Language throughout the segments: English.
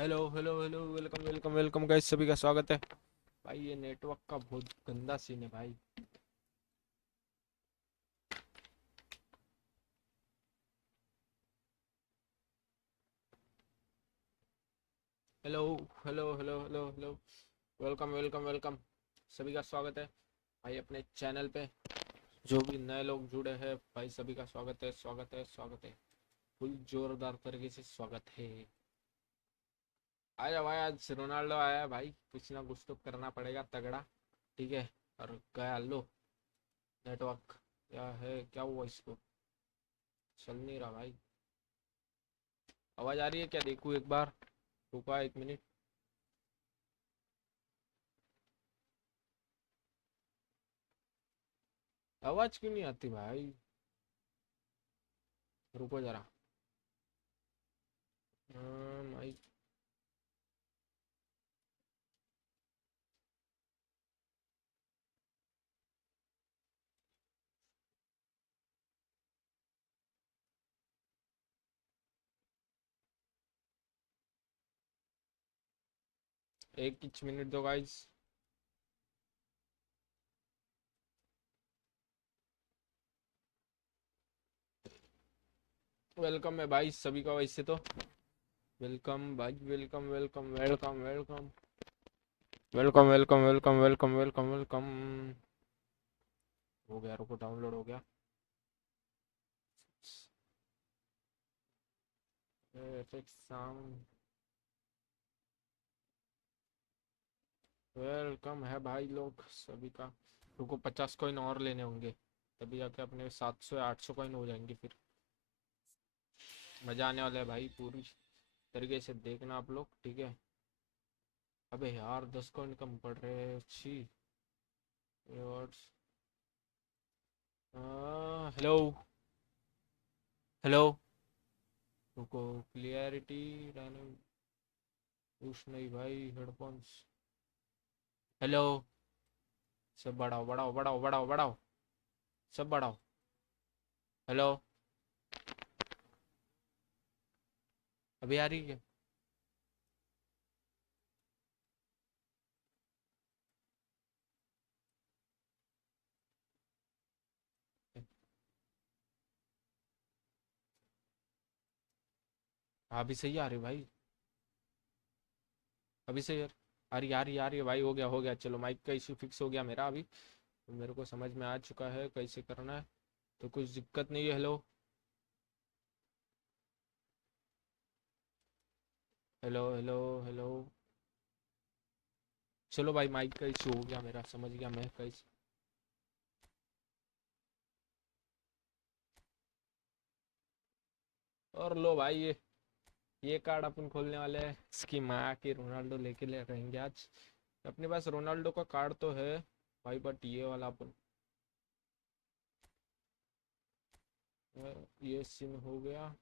Hello hello hello, welcome welcome welcome guys, सभी का स्वागत है। भाई ये नेटवर्क का बहुत गंदा सीन है भाई। Hello hello hello hello hello, welcome welcome welcome, सभी का स्वागत है भाई अपने चैनल पे। जो भी नए लोग जुड़े हैं भाई, सभी का स्वागत है, स्वागत है, स्वागत है। फुल जोरदार तरीके से स्वागत है। आजा भाई, आज रोनाल्डो आया है भाई, कुछ ना कुछ तो करना पड़ेगा तगड़ा। ठीक है। और गया लो नेटवर्क। क्या है, क्या हुआ इसको? चल नहीं रहा भाई। आवाज आ रही है क्या, देखूं एक बार? रुका 1 मिनट। आवाज क्यों नहीं आती भाई? रुको जरा। माइक। 1 मिनट दो गाइस। वेलकम है भाई सभी का वैसे तो। वेलकम भाई, welcome welcome welcome welcome welcome welcome welcome welcome welcome welcome. हो गया, रुको, डाउनलोड हो गया। FX sound. वेलकम है भाई लोग सभी का। रुको, 50 कॉइन और लेने होंगे, तभी जाके अपने 700 या 800 कॉइन हो जाएंगे फिर। मजा आने वाला है भाई, पूरी तरीके से देखना आप लोग, ठीक है। अबे यार, 10 कॉइन कम पड़ रहे हैं, छी। रिवॉर्ड्स। Hello hello. रुको, क्लियरिटी, कुछ नहीं भाई, हेडफोन्स। हेलो। सब बढ़ाओ बढ़ाओ बढ़ाओ बढ़ाओ बढ़ाओ, सब बढ़ाओ। हेलो। अभी आ रही है? हाँ, अभी सही आ रही है भाई। अभी सही आ रही आ रही आ रही है भाई। हो गया हो गया, चलो, माइक का इशू फिक्स हो गया मेरा अभी। तो मेरे को समझ में आ चुका है कैसे करना है, तो कुछ दिक्कत नहीं है। Hello hello hello hello. चलो भाई, माइक का इशू हो गया मेरा, समझ गया मैं कैसे। और लो भाई, ये कार्ड अपन खोलने वाले हैं, इसकी माँ की रोनाल्डो लेके ले रहेंगे आज। अपने पास रोनाल्डो का कार्ड तो है भाई, बट ये वाला अपन, ये सीन हो गया।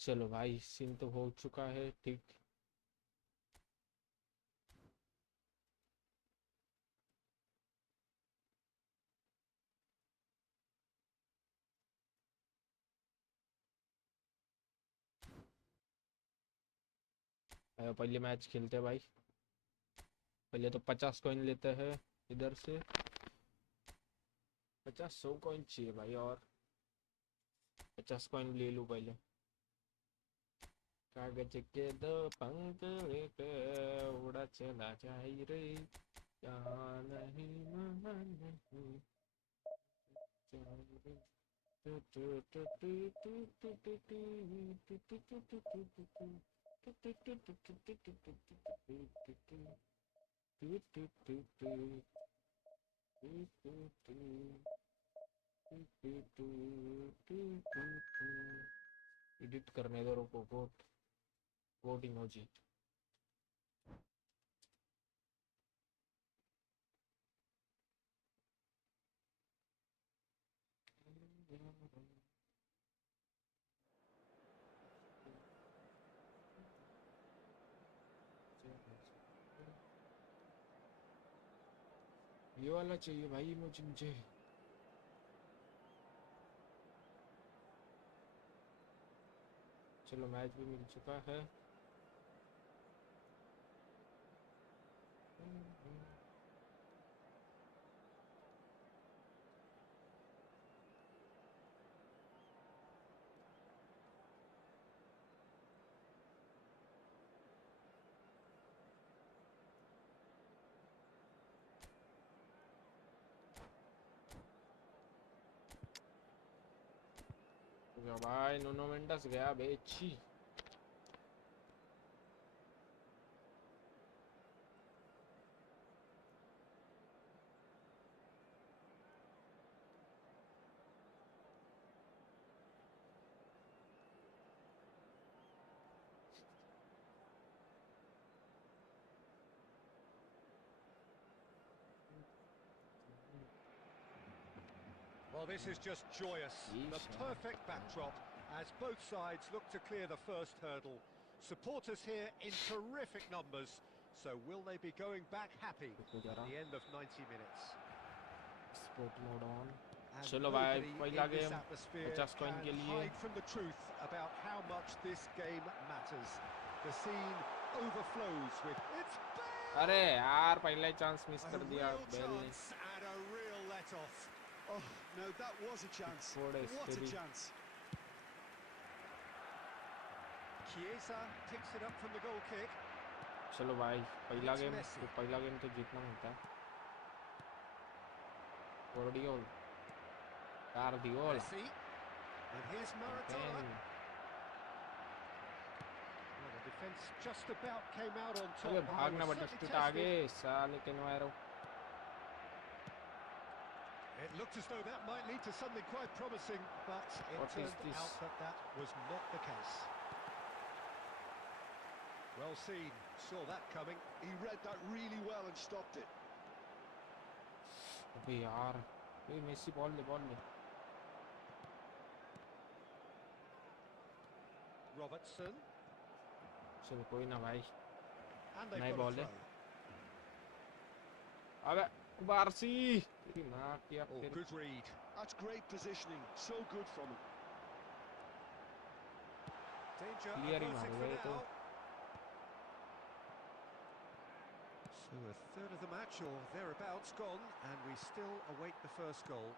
चलो भाई, सीन तो हो चुका है, ठीक। पहले मैच खेलते हैं भाई। पहले तो 50 कॉइन लेते हैं इधर से। 50 100 कॉइन चाहिए भाई, और 50 कॉइन ले लूँ पहले। कागज के दो पंख लेके उड़ा चला जाए रे, यहाँ नहीं वहाँ नहीं जाए रे। एडिट करने दो, रुको, वोट इमोजी। ये वाला चाहिए भाई इमोजी मुझे। चलो, मैच भी मिल चुका है। भाई नुनो मेंडेस गया बेची। Well, this is just joyous. The perfect backdrop as both sides look to clear the first hurdle. Supporters here in terrific numbers. So will they be going back happy at the end of 90 minutes? Sport mode on. And चलो भाई nobody पहला in this game atmosphere 50 coin के can लिए। hide from the truth about how much this game matters. The scene overflows with it's अरे यार पहला chance miss कर दिया बेल ने। and a real let off. Oh no, that was a chance. What a chance. Chiesa picks it up from the goal kick. चलो भाई पहला game तो जीतना होता है। Guardiola, Messi. And here's Maradona. Well, the defence just about came out on top. अबे भागना बटिस्टुता आगे साले के नुआरो। It looked as though that might lead to something quite promising, but it turned out that was not the case. Well seen, saw that coming. He read that really well and stopped it. अबे यार ये Messi ball ले Robertson. चलो कोई ना भाई And they've नई got ball a है। throw. अबे कुबारसी तेरी मां की Oh, good read. That's great positioning. So good from him. Danger Clear him averted out, for right? now. So a third of the match or thereabouts gone, and we still await the first goal.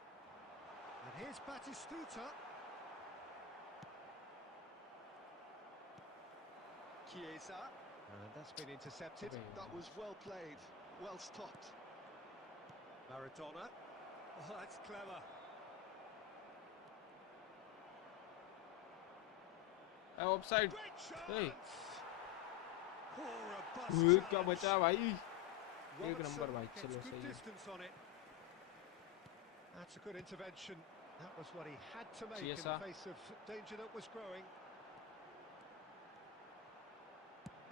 And here's Batistuta. Chiesa. And that's been intercepted. That was well played. Well stopped. Maradona. Oh, that's clever. Offside. Great Hey. chance. Oh, robust क्या challenge. बचा भाई। एक Robertson number भाई gets चलो good सही है। distance on it. That's a good intervention. That was what he had to make in Chiesa. the face of danger that was growing.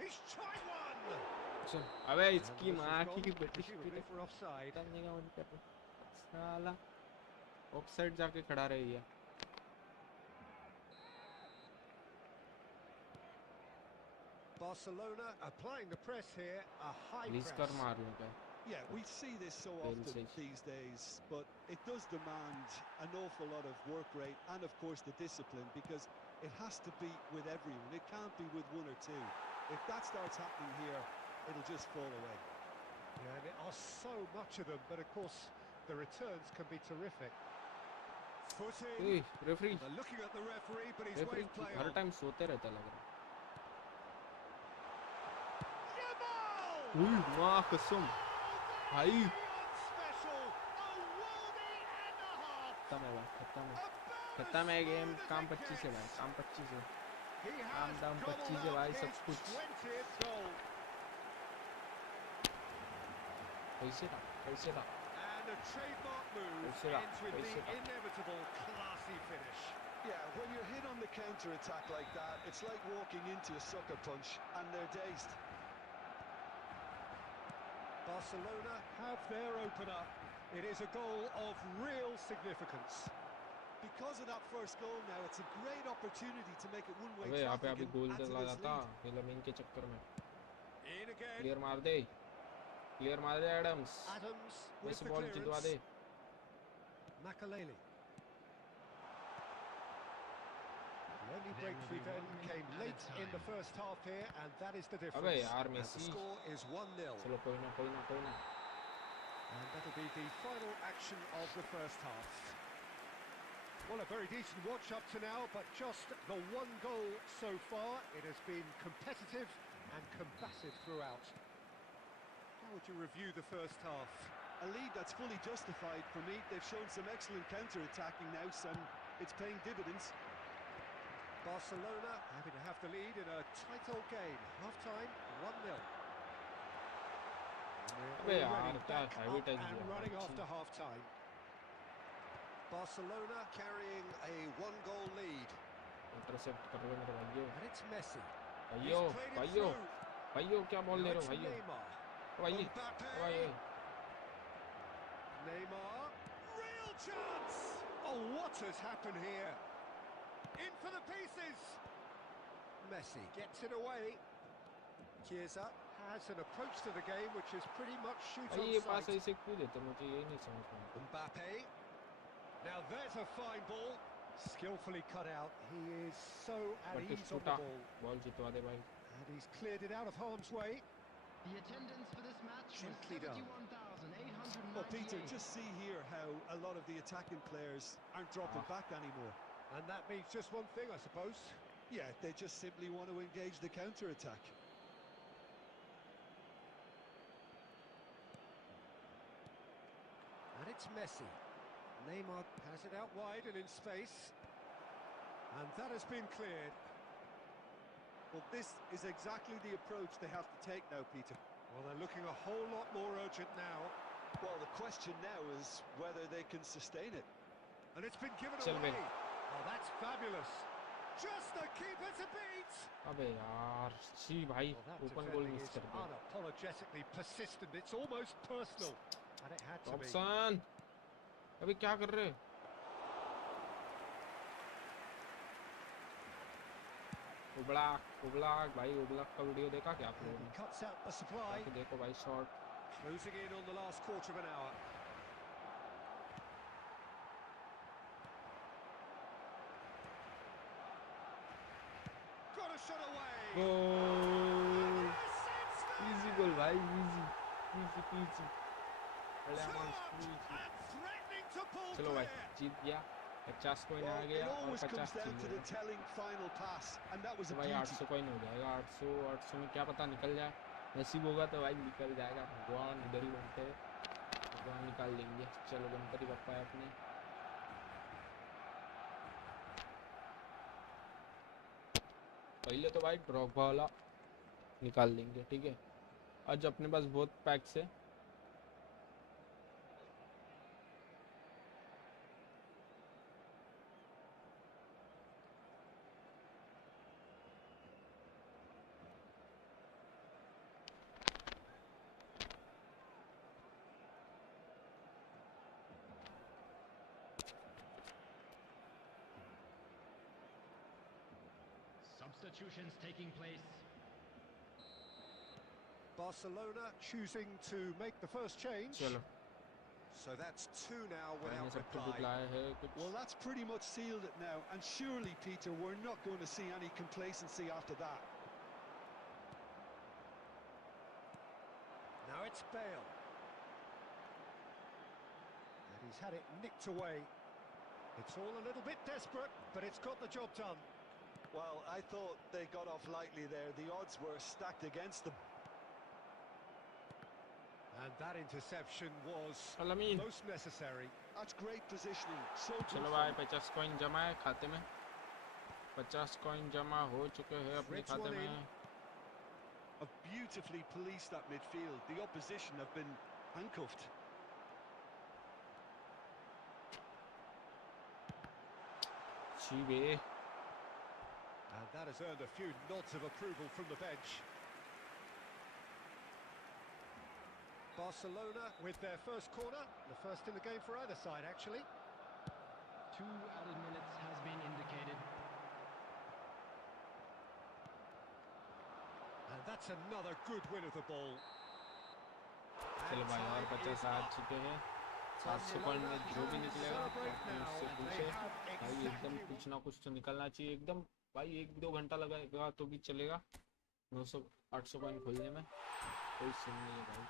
He's tried one. चल अबे And इसकी the मां whistle's की gone, बेटी presumably for offside. करने का मन कर रहा साला ऑफसाइड जाके खड़ा रही है। Barcelona applying the press here, a high release press. कर मारने का। Yeah, we see this so often these days, but it does demand an awful lot of work rate and, of course, the discipline, because it has to be with everyone. It can't be with one or two. If that starts happening here, it'll just fall away. Yeah, there are so much of them, but of course the returns can be terrific. Foot in. Referee They're looking at the referee, but he's waved play her on. Time सोते रहता लग रहा है। Yamal! वाह कसम भाई Special, a worldie and a half. खत्म है भाई खत्म है गेम। काम 25 है भाई काम 25 है। He काम has दाम 25 है भाई सब कुछ। 20th goal. कैसे था And a trademark move ends with the inevitable classy finish. Yeah, when you're hit on the counter-attack like that, it's like walking into a sucker punch, and they're dazed. Barcelona have their opener. It is a goal of real significance. Because of that first goal now, it's a great opportunity to make it one-way अबे यहाँ पे traffic अभी and goal add to चला this जाता lead. Filming के चक्कर में। In again. Clear मार दे एडम्स। Adams with वैसे the बॉल जितवा दे। clearance. Makaleli. The only breakthrough then came late in the first half here, and that is the अबे difference. यार And the Messi. score is 1-0. चलो कोई ना And that'll be the final action of the first half. Well, a very decent watch up to now, but just the one goal so far. It has been competitive and combative throughout. How would you review the first half? A lead that's fully justified for me. They've shown some excellent counter-attacking now, and it's paying dividends. Barcelona happy to have the lead in a tight old game. Half-time, 1-0. अबे They're यार already क्या back heavy up touch and दिया running भाई। after half-time. Barcelona carrying a one-goal lead. Intercept कर रहे हो मेरे भाइयों, And it's Messi. भाइयों He's played it भाइयों through. भाइयों, क्या बॉल Now ले रहे हो it's भाइयों। Neymar. भाई Mbappe. भाई Neymar. Real chance! Oh, what has happened here? In for the pieces. Messi gets it away. Chiesa has an approach to the game which is pretty much shoot भाई on ये पास sight. ऐसे क्यों देते, मुझे ये नहीं समझ में आता। Mbappe. Now there's a fine ball. Skillfully cut out. He is so at but ease on the टूटा, ball. बॉल जितवा दे भाई। And he's cleared it out of harm's way. The attendance for this match was Gently done. 71,898. Well, Peter, just see here how a lot of the attacking players aren't dropping back anymore. And that means just one thing, I suppose. Yeah, they just simply want to engage the counter-attack. And it's Messi. Neymar has it out wide and in space. And that has been cleared. Well, this is exactly the approach they have to take now, Peter. Well, they're looking a whole lot more urgent now. Well, the question now is whether they can sustain it. And it's been given चल बे। away. Oh, that's fabulous. Just the keeper to beat. अबे यार जी भाई, Well, that open goal defending miss is कर दिया। unapologetically persistent. It's almost personal. And it had to be. Robson अबे क्या कर रहे। उबलाक उबलाक भाई, उबलाक का वीडियो देखा क्या आप And लोगों he ने? cuts out the supply. जाके देखो भाई shot. Closing in on the last quarter of an hour. Got a shot away. Goal, Yes, it's there. Easy goal भाई, इजी इजी इजी, बड़े amount easy. And threatening to pull चलो भाई clear. जीत गया, 50 coin uh Well, it गया और always 50 comes down to the चाहिए। telling final pass, and that was तो a भाई beauty. 800 कॉइन हो जाएगा, 800 में क्या पता निकल जाए, नसीब होगा तो भाई निकल जाएगा। भगवान इधर ही बनते हैं, भगवान निकाल लेंगे। चलो गणपति बप्पा है अपने। पहले तो भाई ड्रॉप वाला निकाल लेंगे, ठीक है। आज अपने पास बहुत पैक्स है। Substitutions taking place. Barcelona choosing to make the first change. चलो So that's two now मैंने without सब कुछ reply. दिखलाया है कुछ। Well, that's pretty much sealed it now, and surely, Peter, we're not going to see any complacency after that. Now it's Bale. And he's had it nicked away. It's all a little bit desperate, but it's got the job done. Well, I thought they got off lightly there. The odds were stacked against them. And that interception was Alamin. most necessary. That's great positioning. So good. चलो भाई 50 coin जमा है खाते में, 50 coin जमा हो चुके हैं अपने Rich खाते one in. में। Have beautifully policed that midfield. The opposition have been handcuffed. Ji bay. And that has earned a few nods of approval from the bench. Barcelona with their first corner, the first in the game for either side, actually. 2 added minutes has been indicated. And that's another good win of the ball. चलो And भाई और time 50 is uh up. चुके हैं। 700 coin में जो भी निकलेगा Celebrate अपने now, उससे and they पूछे have भाई, एकदम exactly कुछ ना कुछ तो निकलना चाहिए एकदम भाई। 1-2 घंटा लगेगा तो भी चलेगा 900 800 कॉइन खोलने में, कोई सीन नहीं है भाई।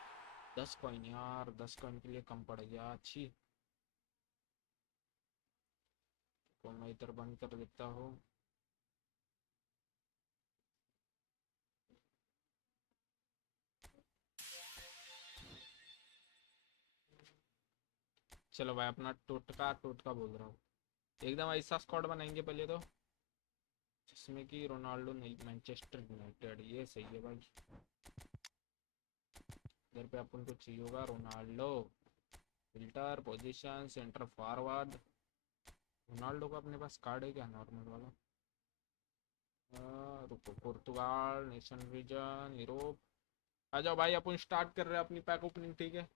10 कॉइन यार, 10 कॉइन के लिए कम पड़ गया। अच्छी तो मैं इधर बंद कर देता हूँ। चलो भाई अपना टोटका टोटका बोल रहा हूँ, एकदम ऐसा स्क्वाड बनाएंगे पहले तो। जिसमें कि रोनाल्डो नहीं, मैनचेस्टर यूनाइटेड, ये सही है भाई। इधर पे अपन को चाहिए होगा Ronaldo. Filter position centre forward. Ronaldo का अपने पास कार्ड है क्या नॉर्मल वाला? रुको, पुर्तगाल, नेशन रीजन, यूरोप। आ जाओ भाई, अपन स्टार्ट कर रहे हैं अपनी पैक ओपनिंग, ठीक है।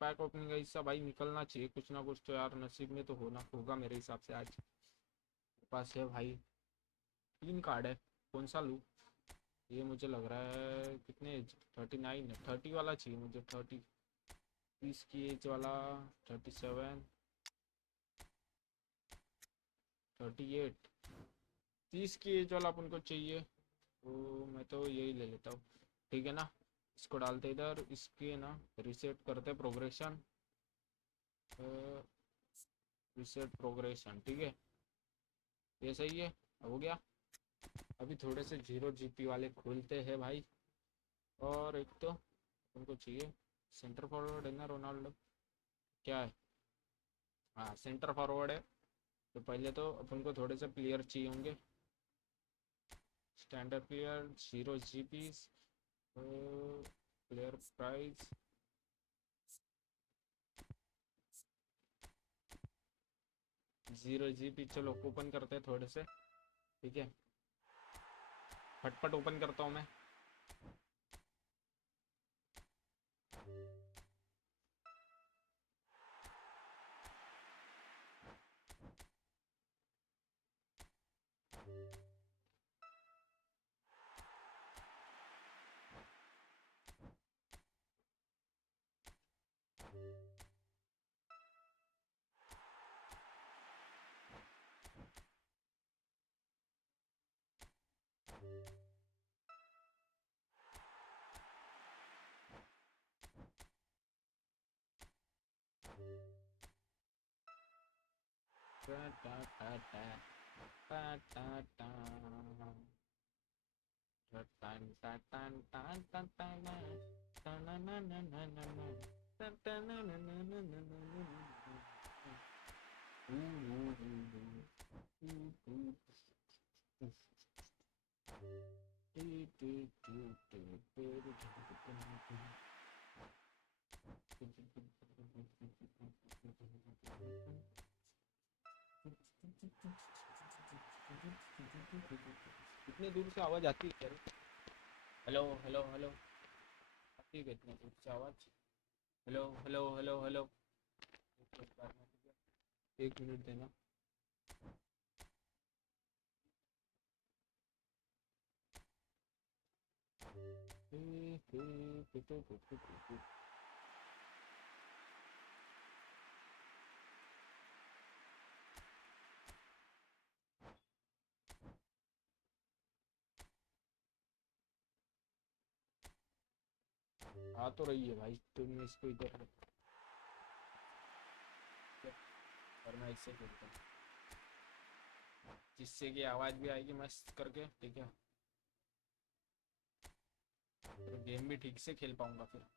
पैक ओपनिंग का हिस्सा भाई निकलना चाहिए कुछ ना कुछ तो यार, नसीब में तो होना होगा मेरे हिसाब से। आज पास है भाई 3 कार्ड है, कौन सा लूँ? ये मुझे लग रहा है कितने एज, 39 है, 30 वाला चाहिए मुझे, 30, 30 की एज वाला, 37, 38, 30 की एज वाला अपन को चाहिए। तो मैं तो यही ले लेता हूँ, ठीक है ना। इसको डालते इधर, इसके ना रिसेट करते प्रोग्रेशन, रिसेट प्रोग्रेशन, ठीक है। ये सही है, हो गया। अभी थोड़े से 0 GP वाले खोलते हैं भाई। और एक तो उनको चाहिए सेंटर फॉरवर्ड है ना रोनाल्डो, क्या है? हाँ सेंटर फॉरवर्ड है। तो पहले तो अपन को थोड़े से प्लेयर चाहिए होंगे, standard player, 0 GP, player price, zero GP. चलो ओपन करते हैं थोड़े से, ठीक है। फटफट ओपन करता हूँ मैं। कितने दूर से आवाज आती है? हेलो हेलो हेलो, आती है कितने दूर से आवाज? Hello hello hello hello. एक मिनट देना। आ तो रही है भाई, तुम इसको इधर रखो, और मैं इससे खेलता हूँ जिससे कि आवाज भी आएगी मस्त करके, ठीक है। तो गेम भी ठीक से खेल पाऊंगा फिर।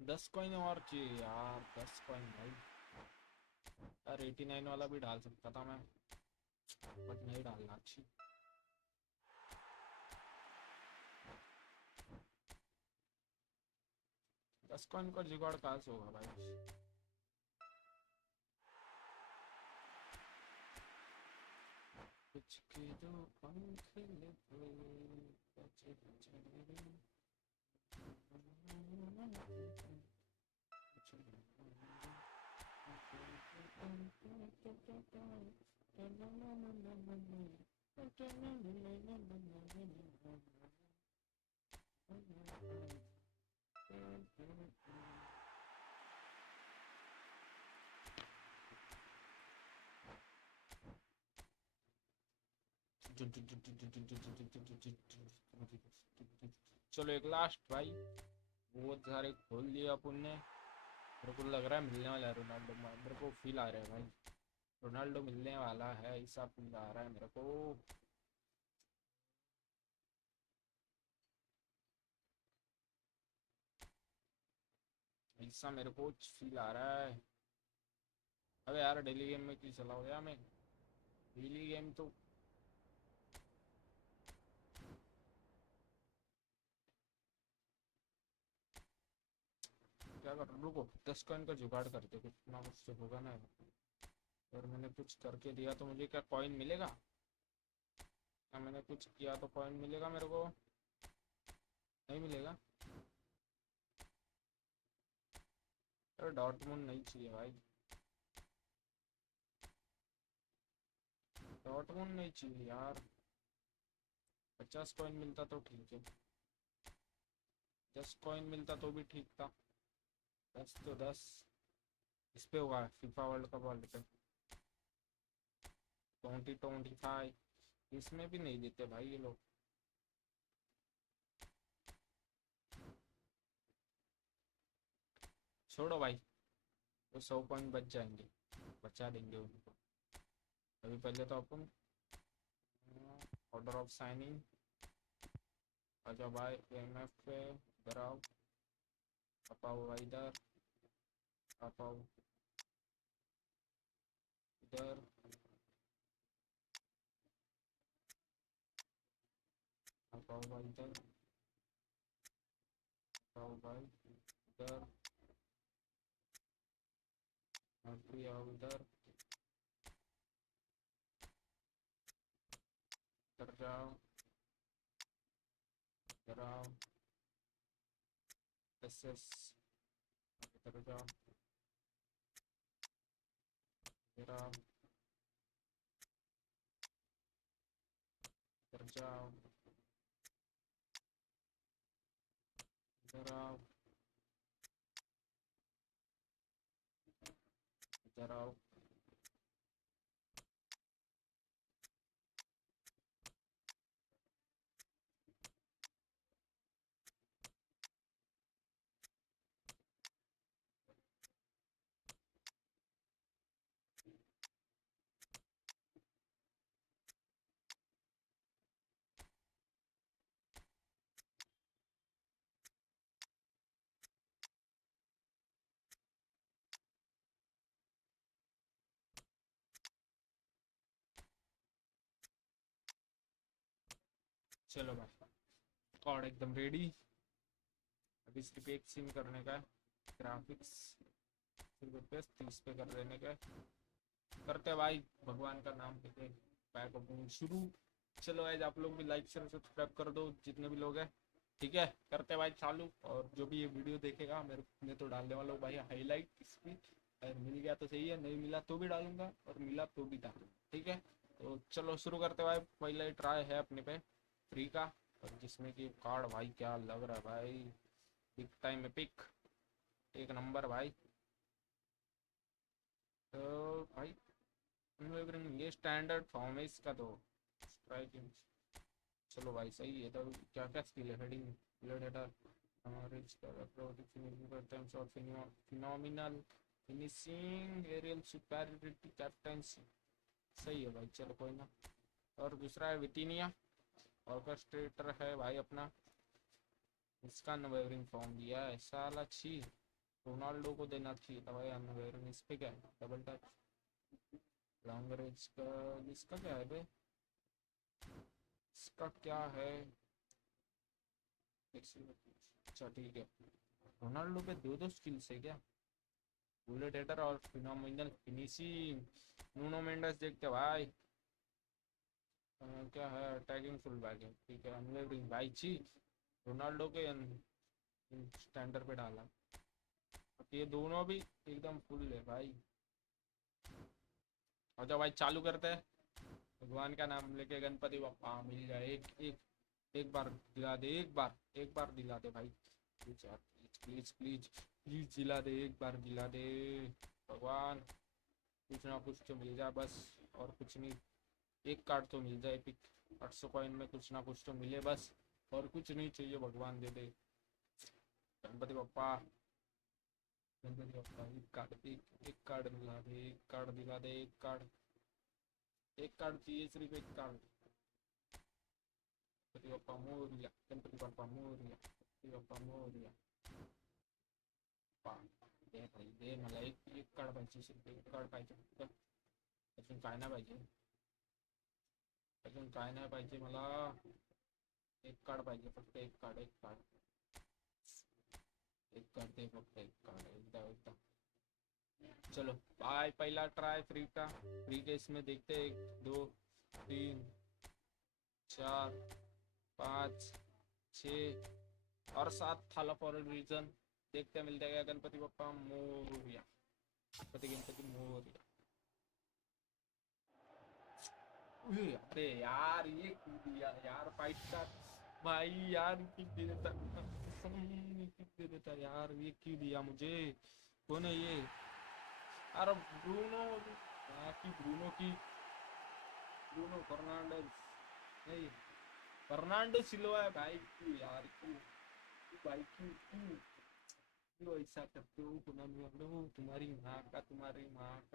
दस कॉइन और चाहिए यार, 10 कॉइन भाई। यार 89 वाला भी डाल सकता था मैं, बट नहीं डालना। अच्छी 10 कॉइन का जुगाड़ कहाँ से होगा भाई? कुछ के जो पंख लगे, बचे बचे मेरे। चलो एक लास्ट भाई, बहुत सारे खोल लिए अपन ने। मेरे को लग रहा है मिलने वाला है रोनाल्डो, मेरे को फील आ रहा है भाई, रोनाल्डो मिलने वाला है, ऐसा फील आ रहा है मेरे को। ऐसा मेरे को फील आ रहा है। अबे यार डेली गेम में क्यों चला गया मैं, डेली गेम तो क्या कर, रुको 10 कॉइन का जुगाड़ करते, कुछ ना कुछ तो होगा ना। अगर मैंने कुछ करके दिया तो मुझे क्या कॉइन मिलेगा, क्या मैंने कुछ किया तो कॉइन मिलेगा मेरे को, नहीं मिलेगा। अरे डॉर्टमुंड नहीं चाहिए भाई, डॉर्टमुंड नहीं चाहिए यार। 50 कॉइन मिलता तो ठीक है, 10 कॉइन मिलता तो भी ठीक था। 10 तो 10 इस पे हुआ है, फीफा वर्ल्ड कप वाले पे 2025, इसमें भी नहीं देते भाई ये लोग। छोड़ो भाई, तो 100 पॉइंट बच जाएंगे, बचा देंगे उनको। अभी पहले तो अपन ऑर्डर ऑफ साइनिंग, अच्छा भाई एमएफ पे कराओ, अपाओ भाई इधर, अपाओ इधर, अपाओ भाई इधर, अपाओ भाई इधर, और फिर आओ इधर, इधर जाओ, इधर आओ, एसएस इधर जाओ, इधर आओ, इधर जाओ, इधर आओ, इधर आओ। चलो भाई और एकदम रेडी, अभी सिर्फ एक सीन करने का है, ग्राफिक्स सिर्फ FPS 30 पे कर देने का, करते भाई भगवान का नाम लेके बैक ओपनिंग शुरू। चलो आज आप लोग भी लाइक शेयर सब्सक्राइब कर दो जितने भी लोग हैं, ठीक है, करते भाई चालू। और जो भी ये वीडियो देखेगा मेरे मैं तो डालने वाला हूँ भाई हाईलाइट इसकी, अगर मिल गया तो सही है, नहीं मिला तो भी डालूंगा, और मिला तो भी डालूंगा, ठीक है। तो चलो शुरू करते भाई, पहला ही ट्राई है अपने पे फ्री का, और जिसमें कि कार्ड भाई क्या लग रहा है भाई, बिग टाइम में पिक, एक नंबर भाई। तो भाई ये स्टैंडर्ड फॉर्म है इसका, तो स्ट्राइकिंग चलो भाई सही है। तो क्या क्या स्किल है, heading, blood header, reach times और phenomenal finishing, aerial superiority, captaincy, सही है भाई, चलो कोई ना। और दूसरा है विटीनिया, ऑर्केस्ट्रेटर है भाई अपना, इसका अनवेवरिंग फॉर्म दिया है साला, छी रोनाल्डो को देना चाहिए था भाई अनवेवरिंग। इस पे क्या है, डबल टच, लॉन्ग रेंज का, इसका क्या है भाई, इसका क्या है, अच्छा ठीक है। रोनाल्डो पे दो दो स्किल्स है क्या, बुलेट हेडर और फिनोमिनल फिनिशिंग। नूनो मेंडेस देखते भाई, क्या है, अटैकिंग फुल बैक है, ठीक है। अनवेवरिंग भाई छी, रोनाल्डो के स्टैंडर्ड पे डाला, ये दोनों भी एकदम फुल है भाई। और जब भाई चालू करते हैं, भगवान का नाम लेके, गणपति बप्पा मिल जाए, एक बार दिला दे, एक बार दिला दे भाई, प्लीज यार, प्लीज प्लीज प्लीज दिला दे, एक बार दिला दे भगवान, कुछ ना कुछ तो मिल जाए बस, और कुछ नहीं, एक कार्ड तो मिल जाए पिक, 800 कॉइन में कुछ ना कुछ तो मिले बस, और कुछ नहीं चाहिए, भगवान दे दे। गणपति बप्पा, गणपति बप्पा, एक कार्ड, एक कार्ड दिला दे, एक कार्ड दिला दे, एक कार्ड, एक कार्ड चाहिए, सिर्फ एक कार्ड। गणपति बप्पा मोरिया, गणपति बप्पा मोरिया, गणपति बप्पा मोरिया। दे भाई दे, मला एक कार्ड पाहिजे, सिर्फ एक कार्ड पाहिजे फक्त, अजून काय नाही पाहिजे, अजून काय नाही पाहिजे मला, एक कार्ड पाहिजे फक्त, एक कार्ड, एक कार्ड, एक कार्ड दे फक्त, एक कार्ड, एकदा एकदा। चलो बाय, पहला ट्राई फ्री का, फ्री के इसमें देखते हैं, 1 2 3 4 5 6 और 7 थाला फॉर रीजन। देखते हैं मिलता है क्या। गणपति बप्पा मोरिया, गणपति गणपति मोरिया। अरे यार ये क्यों दिया यार, फाइट का भाई यार, किक दे देता, किक दे देता यार, ये क्यों दिया मुझे, कौन है ये? अरे ब्रूनो, की ब्रूनो की, ब्रूनो फर्नांडेज नहीं, फर्नांडो सिल्वा है भाई। क्यों यार, क्यों भाई, क्यों क्यों क्यों ऐसा करते हो कोनामी वालों, तुम्हारी माँ का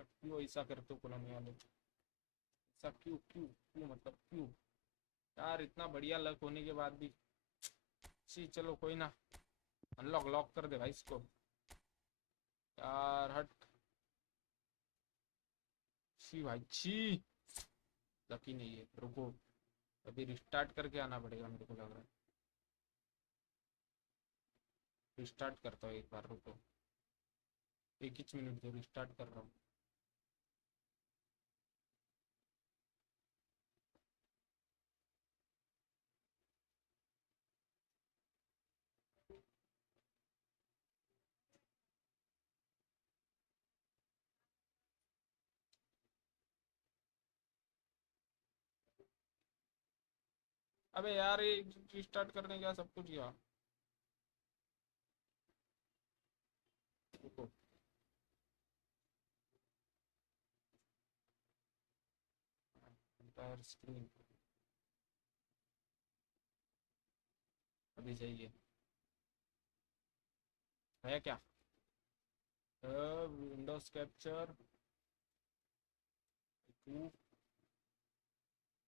क्यों ऐसा करते हो कोनामी वालों, ऐसा क्यों क्यों क्यों, मतलब क्यों यार, इतना बढ़िया लक होने के बाद भी। सी चलो कोई ना, अनलॉक लॉक कर दे भाई इसको यार, हट सी भाई छी, लकी नहीं है। रुको अभी रिस्टार्ट करके आना पड़ेगा मेरे को लग रहा है, रिस्टार्ट करता हूँ एक बार, रुको 1 मिनट दो, रिस्टार्ट कर रहा हूँ। अबे यार ये रिस्टार्ट करने का सब कुछ गया, रुको एंटायर स्क्रीन, अभी सही है क्या? विंडोज कैप्चर टू,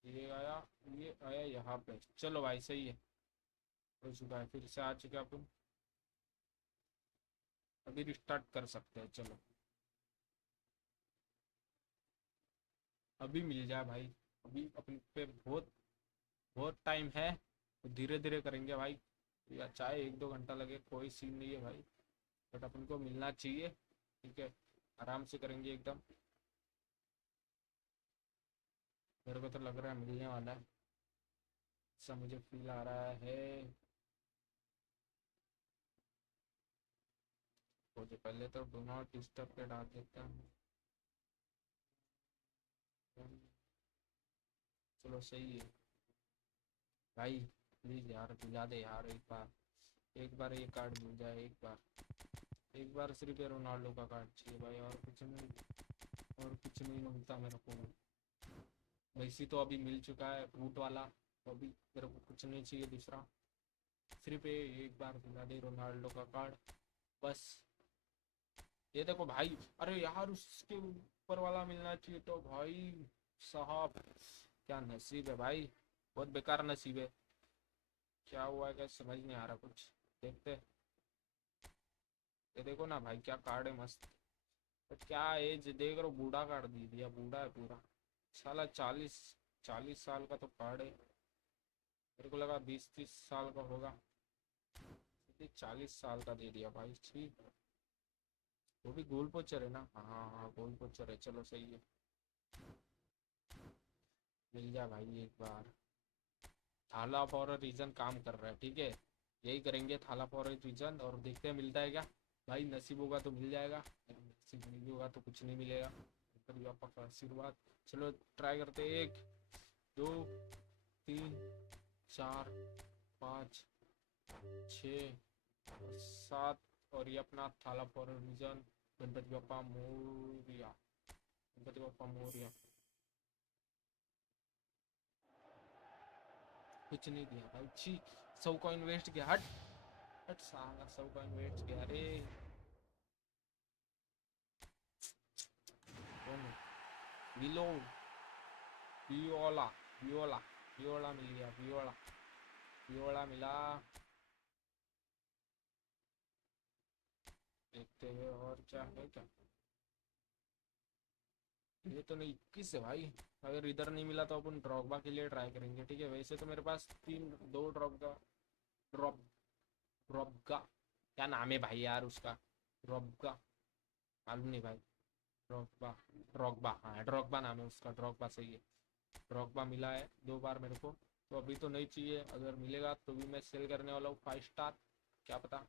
ये आया यहाँ पे, चलो भाई सही है, हो चुका है, फिर से आ चुका अपन, अभी रिस्टार्ट कर सकते हैं। चलो अभी मिल जाए भाई, अभी अपन पे बहुत बहुत टाइम है, तो धीरे धीरे करेंगे भाई, या चाहे 1 2 घंटा लगे कोई सीन नहीं है भाई, बट अपन को मिलना चाहिए, ठीक है, आराम से करेंगे एकदम, मेरे को तो लग रहा है मिलने वाला है, ऐसा मुझे फील आ रहा है। तो जो पहले तो डू नॉट डिस्टर्ब पे डाल देता हूँ, चलो सही है भाई, प्लीज यार दिला दे यार, एक बार ये कार्ड मिल जाए, एक बार सिर्फ ये रोनाल्डो का कार्ड चाहिए भाई, और कुछ नहीं, और कुछ नहीं मिलता मेरे को। वैसे तो अभी मिल चुका है बूट वाला, तो अभी मेरे को कुछ नहीं चाहिए दूसरा, सिर्फ ये एक बार दिला दे रोनाल्डो का कार्ड बस। ये देखो भाई, अरे यार उसके ऊपर वाला मिलना चाहिए तो भाई साहब, क्या नसीब है भाई, बहुत बेकार नसीब है, क्या हुआ है क्या समझ नहीं आ रहा कुछ, देखते। ये देखो ना भाई क्या कार्ड है मस्त, तो क्या एज देख रहे हो, बूढ़ा कार्ड दे दिया, बूढ़ा है पूरा साला, 40 40 साल का तो कार्ड है, मेरे को लगा 20 30 साल का होगा, 40 साल का दे दिया भाई, ठीक, वो भी गोल पोचर है ना, हाँ हाँ गोल पोचर है, चलो सही है, मिल जा भाई एक बार। थाला फॉर अ रीजन काम कर रहा है, ठीक है, यही करेंगे थाला फॉर अ रीजन, और देखते हैं मिलता है क्या भाई, नसीब होगा तो मिल जाएगा, नसीब नहीं होगा तो कुछ नहीं मिलेगा, पापा का आशीर्वाद। चलो ट्राई करते, 1 2 3 4 5 6 7, और ये अपना Thala for a reason, Ganpati Bappa Morya, Ganpati Bappa Morya. कुछ नहीं दिया भाई, छी। 100 कॉइन वेस्ट किया, हट हट साला, 100 कॉइन वेस्ट किया रे। कौन है? विलो, वियोला, वियोला, वियोला मिल गया, वियोला, वियोला मिला। देखते हुए और क्या है क्या। ये तो नहीं, 21 है भाई। अगर इधर नहीं मिला तो अपन ड्रॉगबा के लिए ट्राई करेंगे, ठीक है। वैसे तो मेरे पास तीन, दो ड्रॉगबा, ड्रॉप ड्रॉपगा, क्या नाम है भाई यार उसका, ड्रॉपगा, मालूम नहीं भाई। ड्रॉगबा, ड्रॉगबा, हाँ ड्रॉगबा नाम है उसका, ड्रॉगबा सही है। ड्रॉगबा मिला है 2 बार मेरे को, तो अभी तो नहीं चाहिए। अगर मिलेगा तो भी मैं सेल करने वाला हूँ 5 स्टार, क्या पता।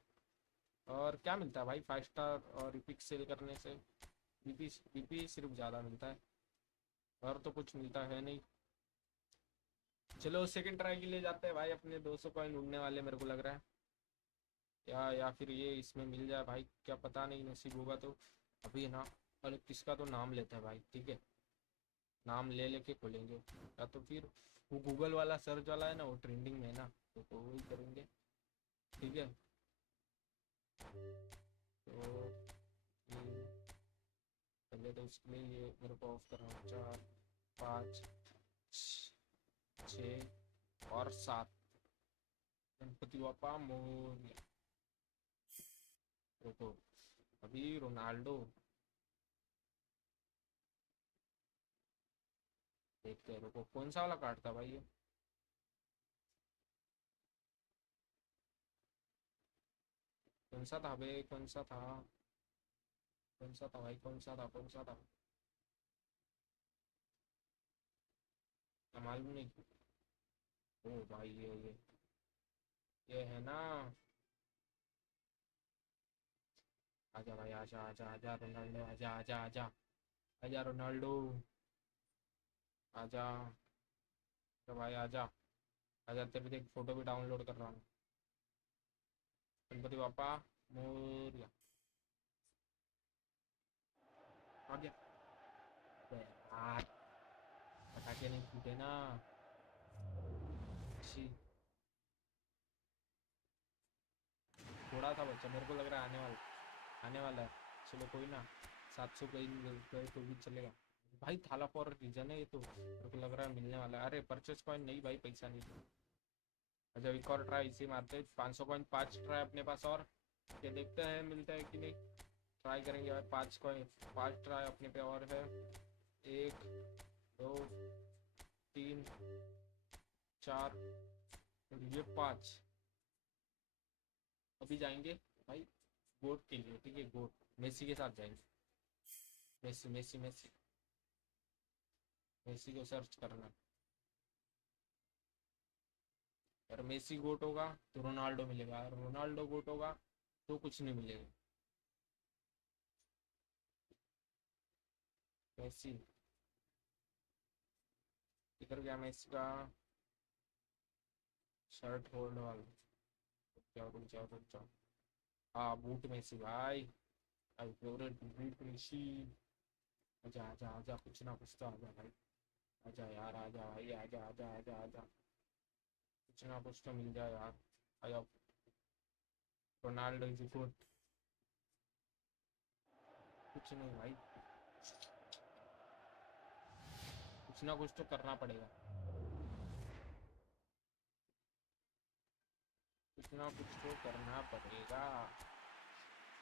और क्या मिलता है भाई 5 स्टार और इपिक सेल करने से? बीपी, बीपी सिर्फ ज़्यादा मिलता है, और तो कुछ मिलता है नहीं। चलो सेकंड ट्राई के लिए जाते हैं भाई, अपने 200 कॉइन उड़ने वाले मेरे को लग रहा है। या फिर ये इसमें मिल जाए भाई, क्या पता, नहीं नसीब होगा तो। अभी ना, अरे किसका तो नाम लेते हैं भाई, ठीक है। नाम ले लेके खोलेंगे, या तो फिर वो गूगल वाला सर्च वाला है ना, वो ट्रेंडिंग में है ना, तो वही करेंगे, ठीक है। तो ये पहले तो उसके लिए ये मेरे को ऑफ करना, 4, 5, 6 और 7। गणपति बापा मोरया। रुको, अभी रोनाल्डो देखते हैं, रुको कौन सा वाला कार्ड था भाई ये। कौन सा था बे, कौन सा था, कौन सा था भाई, कौन सा था, कौन सा था, मालूम नहीं। ओ भाई ये है ना। आजा भाई, आजा आजा आजा रोनाल्डो, आजा आजा आजा, आजा रोनाल्डो, आजा। तो भाई आजा, आजा, तेरे लिए एक फोटो भी डाउनलोड कर रहा हूँ। गणपति बापा मोरया। आ गया। बे यार, पटाखे नहीं फूटे ना, छी। थोड़ा था बच्चा, मेरे को लग रहा है आने वाला है। चलो कोई ना, 700 कहीं गए तो भी चलेगा भाई। थाला फॉर रीजन है ये तो, मेरे को लग रहा है मिलने वाला है। अरे परचेस कॉइन नहीं भाई, पैसा नहीं। अच्छा एक और ट्राई इसी मारते हैं, 500 कॉइन, 5 ट्राई अपने पास और, ये देखते हैं मिलता है कि नहीं। ट्राई करेंगे भाई, 5 कॉइन, 5 ट्राई अपने पे और है। 1, 2, 3, 4, ये 5। अभी जाएंगे भाई गोट के लिए, ठीक है, गोट मेसी के साथ जाएंगे। मेसी मेसी मेसी, मेसी को सर्च करना। अगर मेसी गोट होगा तो रोनाल्डो मिलेगा, और रोनाल्डो गोट होगा तो कुछ नहीं मिलेगा। मेसी इधर गया, मेसी का शर्ट होल्ड वाला, क्या, रुक जाओ रुक जाओ। हाँ बूट मेसी भाई, आई फेवरेट बूट मेसी। आजा आजा आजा, कुछ ना कुछ तो आजा भाई, आजा यार, आजा भाई, आजा आजा आजा आजा, कुछ ना कुछ तो मिल जाए यार। आजा, रोनाल्डो इज गुड। कुछ नहीं भाई, कुछ ना कुछ तो करना पड़ेगा, कुछ ना कुछ तो करना पड़ेगा।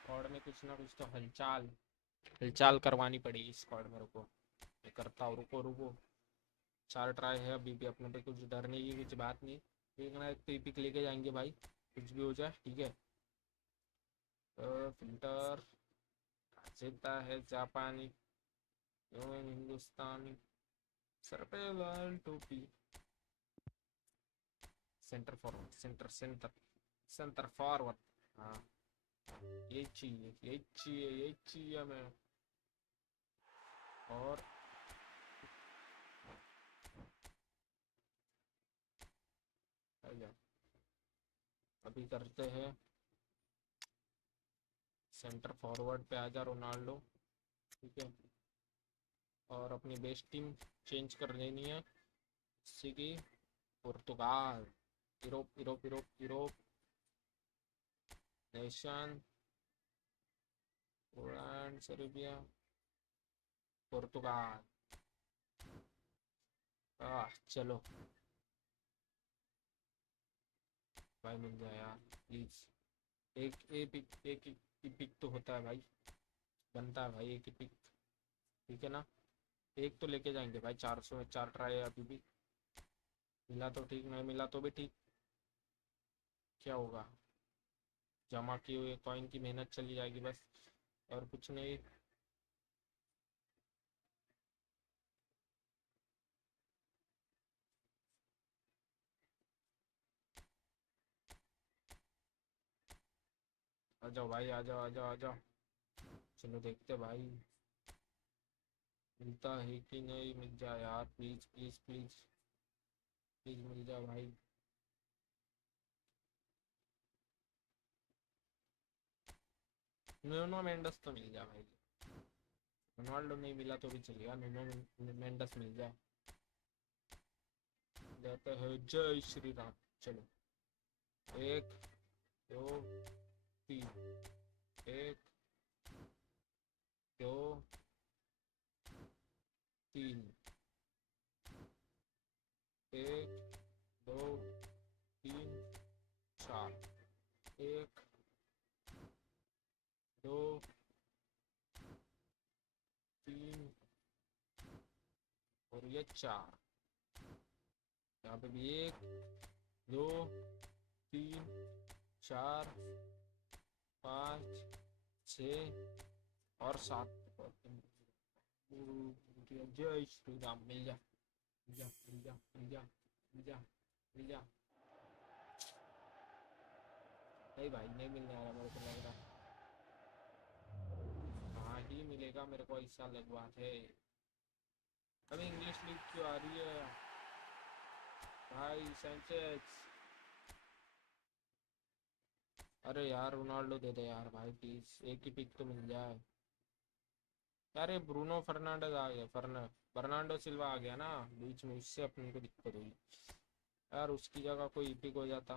स्क्वाड में कुछ ना कुछ तो हलचल हलचल करवानी पड़ेगी स्क्वाड मेरे को। मैं करता हूँ, रुको रुको। 4 ट्राई है अभी भी अपने पे, कुछ डरने की कुछ बात नहीं। देखना, एक तो पिक लेके जाएंगे भाई, कुछ भी हो जाए, ठीक है। तो फिल्टर जीता है जापानी, हिंदुस्तानी, सर पे लाल टोपी। Centre forward, centre centre, centre forward, हाँ यही चाहिए, यही चाहिए, यही चाहिए हमें। और अभी करते हैं सेंटर फॉरवर्ड पे, आजा रोनाल्डो, ठीक है। और अपनी बेस्ट टीम चेंज कर देनी है, जैसे कि Portugal, Europe Europe Europe Europe nation, Poland, Serbia, Portugal. चलो भाई मिल जाए यार प्लीज। एक पिक तो होता है भाई, बनता है भाई एक ही पिक। ठीक है ना, एक तो लेके जाएंगे भाई। 400 में 4 ट्राई है अभी भी। मिला तो ठीक, नहीं मिला तो भी ठीक। क्या होगा, जमा किए हुए कॉइन की मेहनत चली जाएगी बस, और कुछ नहीं। आ जाओ भाई, आ जाओ आ जाओ आ जाओ। चलो देखते भाई मिलता है कि नहीं। मिल जाए यार प्लीज प्लीज प्लीज, प्लीज मिल जाए भाई। न्यूनो मेंडस तो मिल जाए भाई। रोनाल्डो नहीं मिला तो भी चलेगा, न्यूनो मेंडस मिल जाए। जाता है, जय श्री राम। चलो 1 2 3, 1 2 3, 1 2 3 4, 1 2 3 और ये 4। यहाँ पे भी 1 2 3 4 5 6 और 7। जय श्री राम। मिल जा मिल जा मिल जा मिल जा मिल जा मिल जा। नहीं भाई नहीं मिलने वाला मेरे को लग रहा। हाँ ही मिलेगा मेरे को, ऐसा लगवा है। अभी इंग्लिश लीग क्यों आ रही है भाई, सैंचेज। अरे यार रोनाल्डो दे दे यार भाई प्लीज, एक ही पिक तो मिल जाए यार। ये ब्रूनो फर्नांडस आ गया, फर्नांडो सिल्वा आ गया ना बीच में, उससे अपने को दिक्कत हुई यार। उसकी जगह कोई पिक हो जाता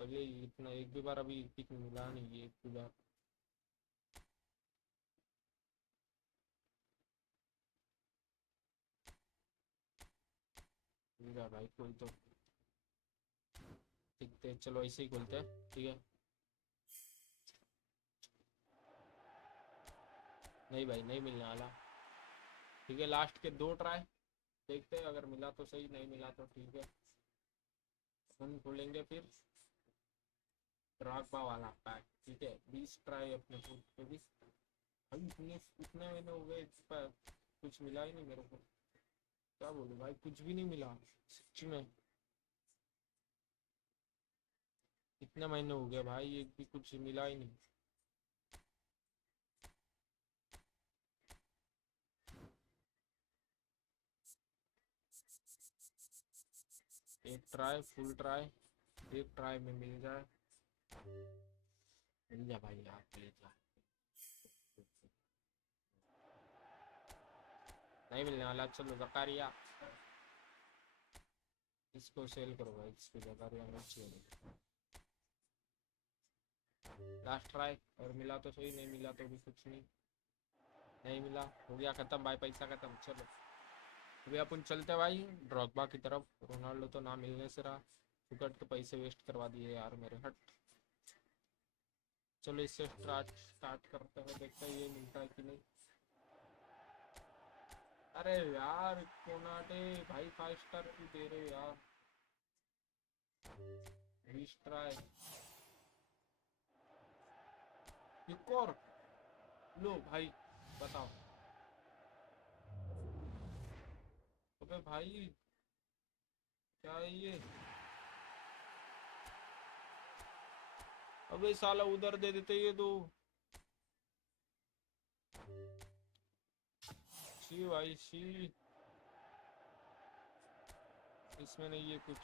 पहले। इतना एक भी बार अभी पिक मिला नहीं एक भी बार। मिल जाए भाई कोई तो। दिखते चलो ऐसे ही खोलते हैं, ठीक है। नहीं भाई नहीं मिलने वाला। ठीक है लास्ट के 2 ट्राई देखते हैं, अगर मिला तो सही, नहीं मिला तो ठीक है। हम खोलेंगे फिर ड्रागबा वाला पैक, ठीक है। 20 ट्राई अपने खुद पे भी भाई। इतने महीने हो गए पर कुछ मिला ही नहीं मेरे को। क्या बोलूं भाई, कुछ भी नहीं मिला सच्ची में। इतने महीने हो गए भाई, एक भी कुछ मिला ही नहीं। एक ट्राई फुल ट्राई, एक ट्राई में मिल जाए। मिल जा भाई यार प्लीज यार। नहीं मिलने वाला। चलो जकारिया, इसको सेल करो भाई, इसको जकारिया में चाहिए। लास्ट ट्राई, और मिला तो सही, नहीं मिला तो भी कुछ नहीं। नहीं मिला, हो गया खत्म भाई, पैसा खत्म। चलो अभी अपन चलते भाई ड्रॉगबा की तरफ। रोनाल्डो तो ना मिलने से रहा, फुकट के पैसे वेस्ट करवा दिए यार मेरे। हट चलो इससे स्टार्ट स्टार्ट करते हैं, देखते हैं ये मिलता है कि नहीं। अरे यार कोनाटे भाई 5 स्टार क्यों दे रहे यार। 20 ट्राई, एक और लो भाई, बताओ। अबे भाई क्या है ये। अबे साला उधर दे देते ये तो। सी भाई सी, इसमें नहीं है कुछ।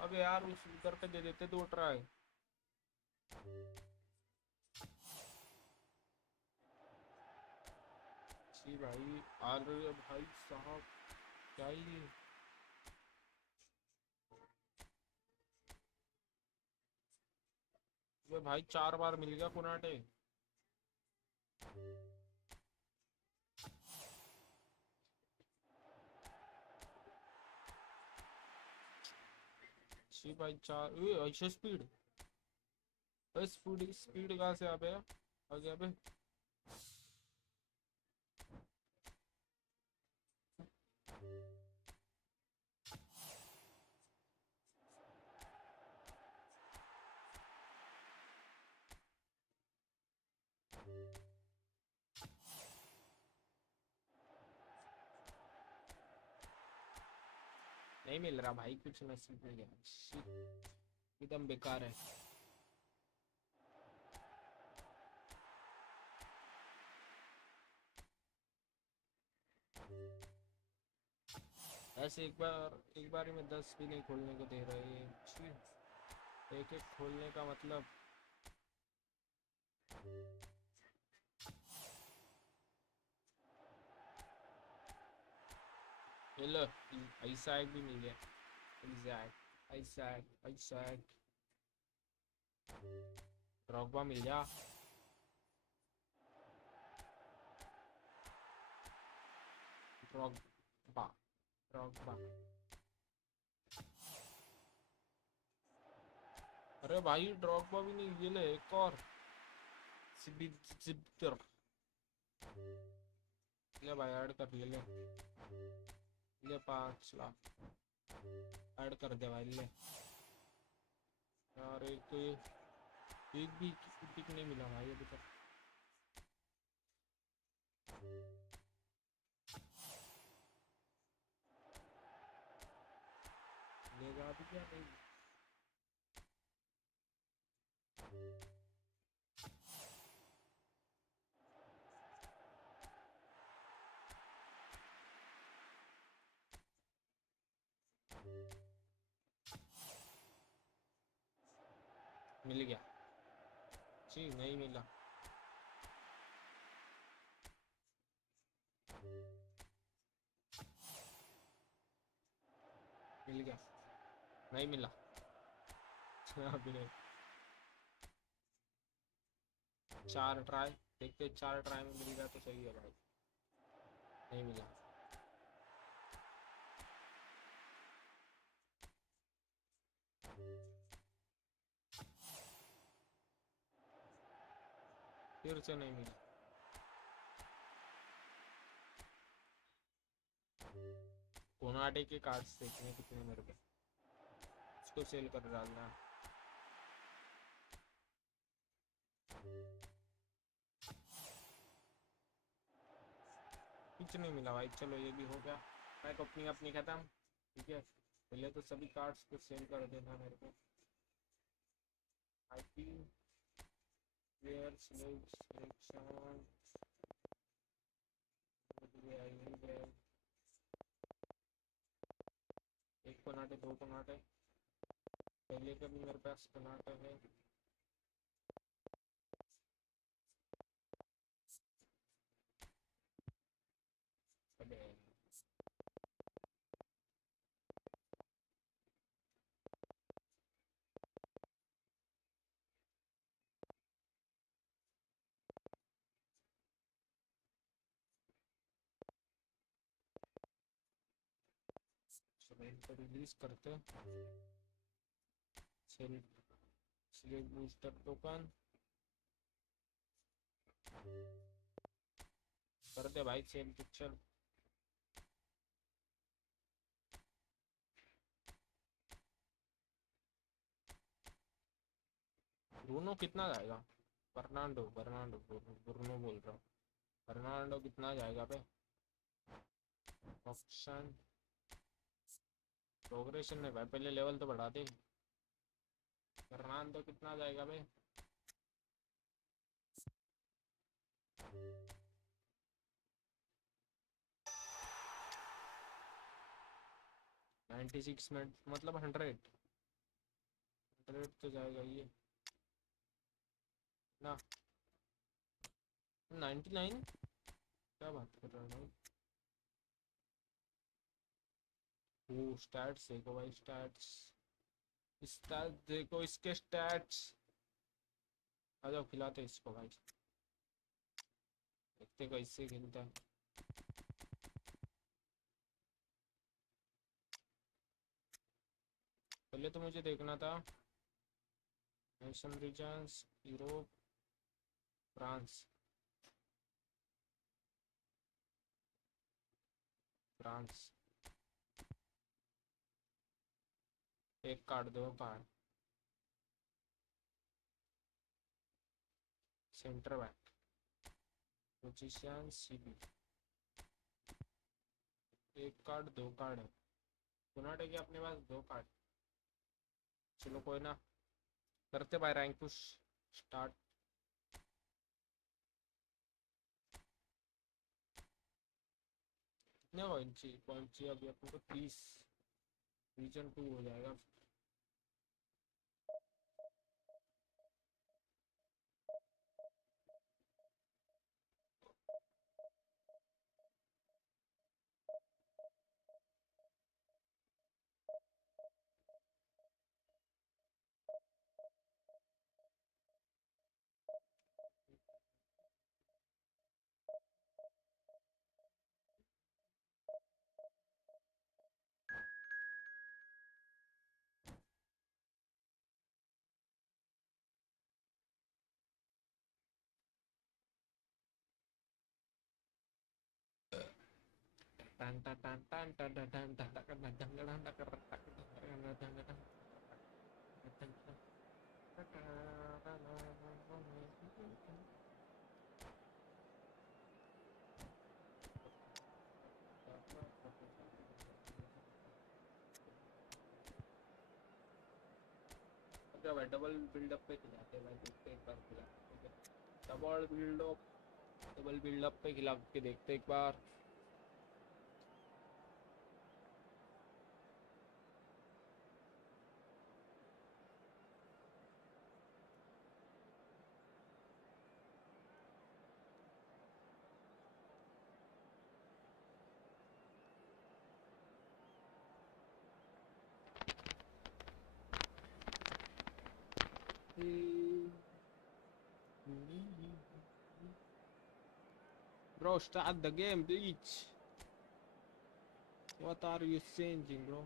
अबे यार उस उधर पे दे देते 2 ट्राई। सी भाई आ रही है भाई साहब, क्या ही अबे भाई 4 बार मिल गया कोनाटे। सी भाई 4। ऐसे स्पीड, स्पीड स्पीड कहाँ से आ गया बे। नहीं मिल रहा भाई कुछ, नसीब में गया। Shit, एकदम बेकार है। ऐसे एक बार ही में 10 भी नहीं खोलने को दे रहे हैं। छी, एक एक खोलने का मतलब। ये लो, ऐसा एक भी मिल गया। एग्जैक्ट ऐसा ड्रॉगबा मिल जा। Drogba Drogba. अरे भाई ड्रॉगबा भी नहीं, ये ले एक और। सिबितर ले भाई, ऐड कर ले 5 लाख ऐड कर दे भाई ले। यार एक तो एक भी पिक नहीं मिला भाई अभी तक। लेगा भी क्या नहीं। मिल गया। जी नहीं मिला। मिल गया, नहीं मिला। अभी नहीं। 4 ट्राई देखते, 4 ट्राई में मिल गया तो सही है भाई। नहीं मिला। फिर से नहीं मिला। कोनाटे के कार्ड्स देखने कितने मेरे पे, इसको सेल कर डालना। कुछ नहीं मिला भाई। चलो ये भी हो गया। पैक अपनी अपनी खत्म। ठीक है, पहले तो सभी कार्ड्स को सेल कर देना मेरे को। आईपी प्लेयर सिलेक्शन एक कोनाटे, 2 कोनाटे, पहले का भी मेरे पास कोनाटे है। अबे चलो इनको रिलीज करते। सेल सिलेक्ट बूस्टर टोकन कर दे भाई सेल पिक्चर। ब्रूनो कितना जाएगा? बर्नांडो बर्नांडो ब्रूनो बोल रहा हूँ। बर्नांडो कितना जाएगा पे? ऑप्शन प्रोग्रेशन में भाई, पहले लेवल तो बढ़ा दे। बर्नांडो कितना जाएगा बे? नाइन्टी सिक्स में मतलब 100 तो जाएगा ये ना। 99, क्या बात कर रहा है भाई। वो स्टैट्स देखो भाई, स्टैट्स स्टैट्स देखो इसके स्टैट्स। आ जाओ खिलाते इसको भाई, देखते कैसे खेलता है। पहले तो मुझे देखना था nation regions, Europe, France. France एक कार्ड, दो card. Centre back, position CB, एक कार्ड दो कार्ड है। यूनाइटेड है कि अपने पास दो कार्ड। चलो कोई ना, करते भाई रैंक पुश स्टार्ट। कितने पॉइंट चाहिए अभी अपन को? 30। रीजन 2 हो जाएगा। डबल बिल्डअप पे खिलाते हैं भाई, देखते एक बार खिला। डबल बिल्डअप पे खिला के देखते एक बार। Bro, start the game, please. What are you saying, bro?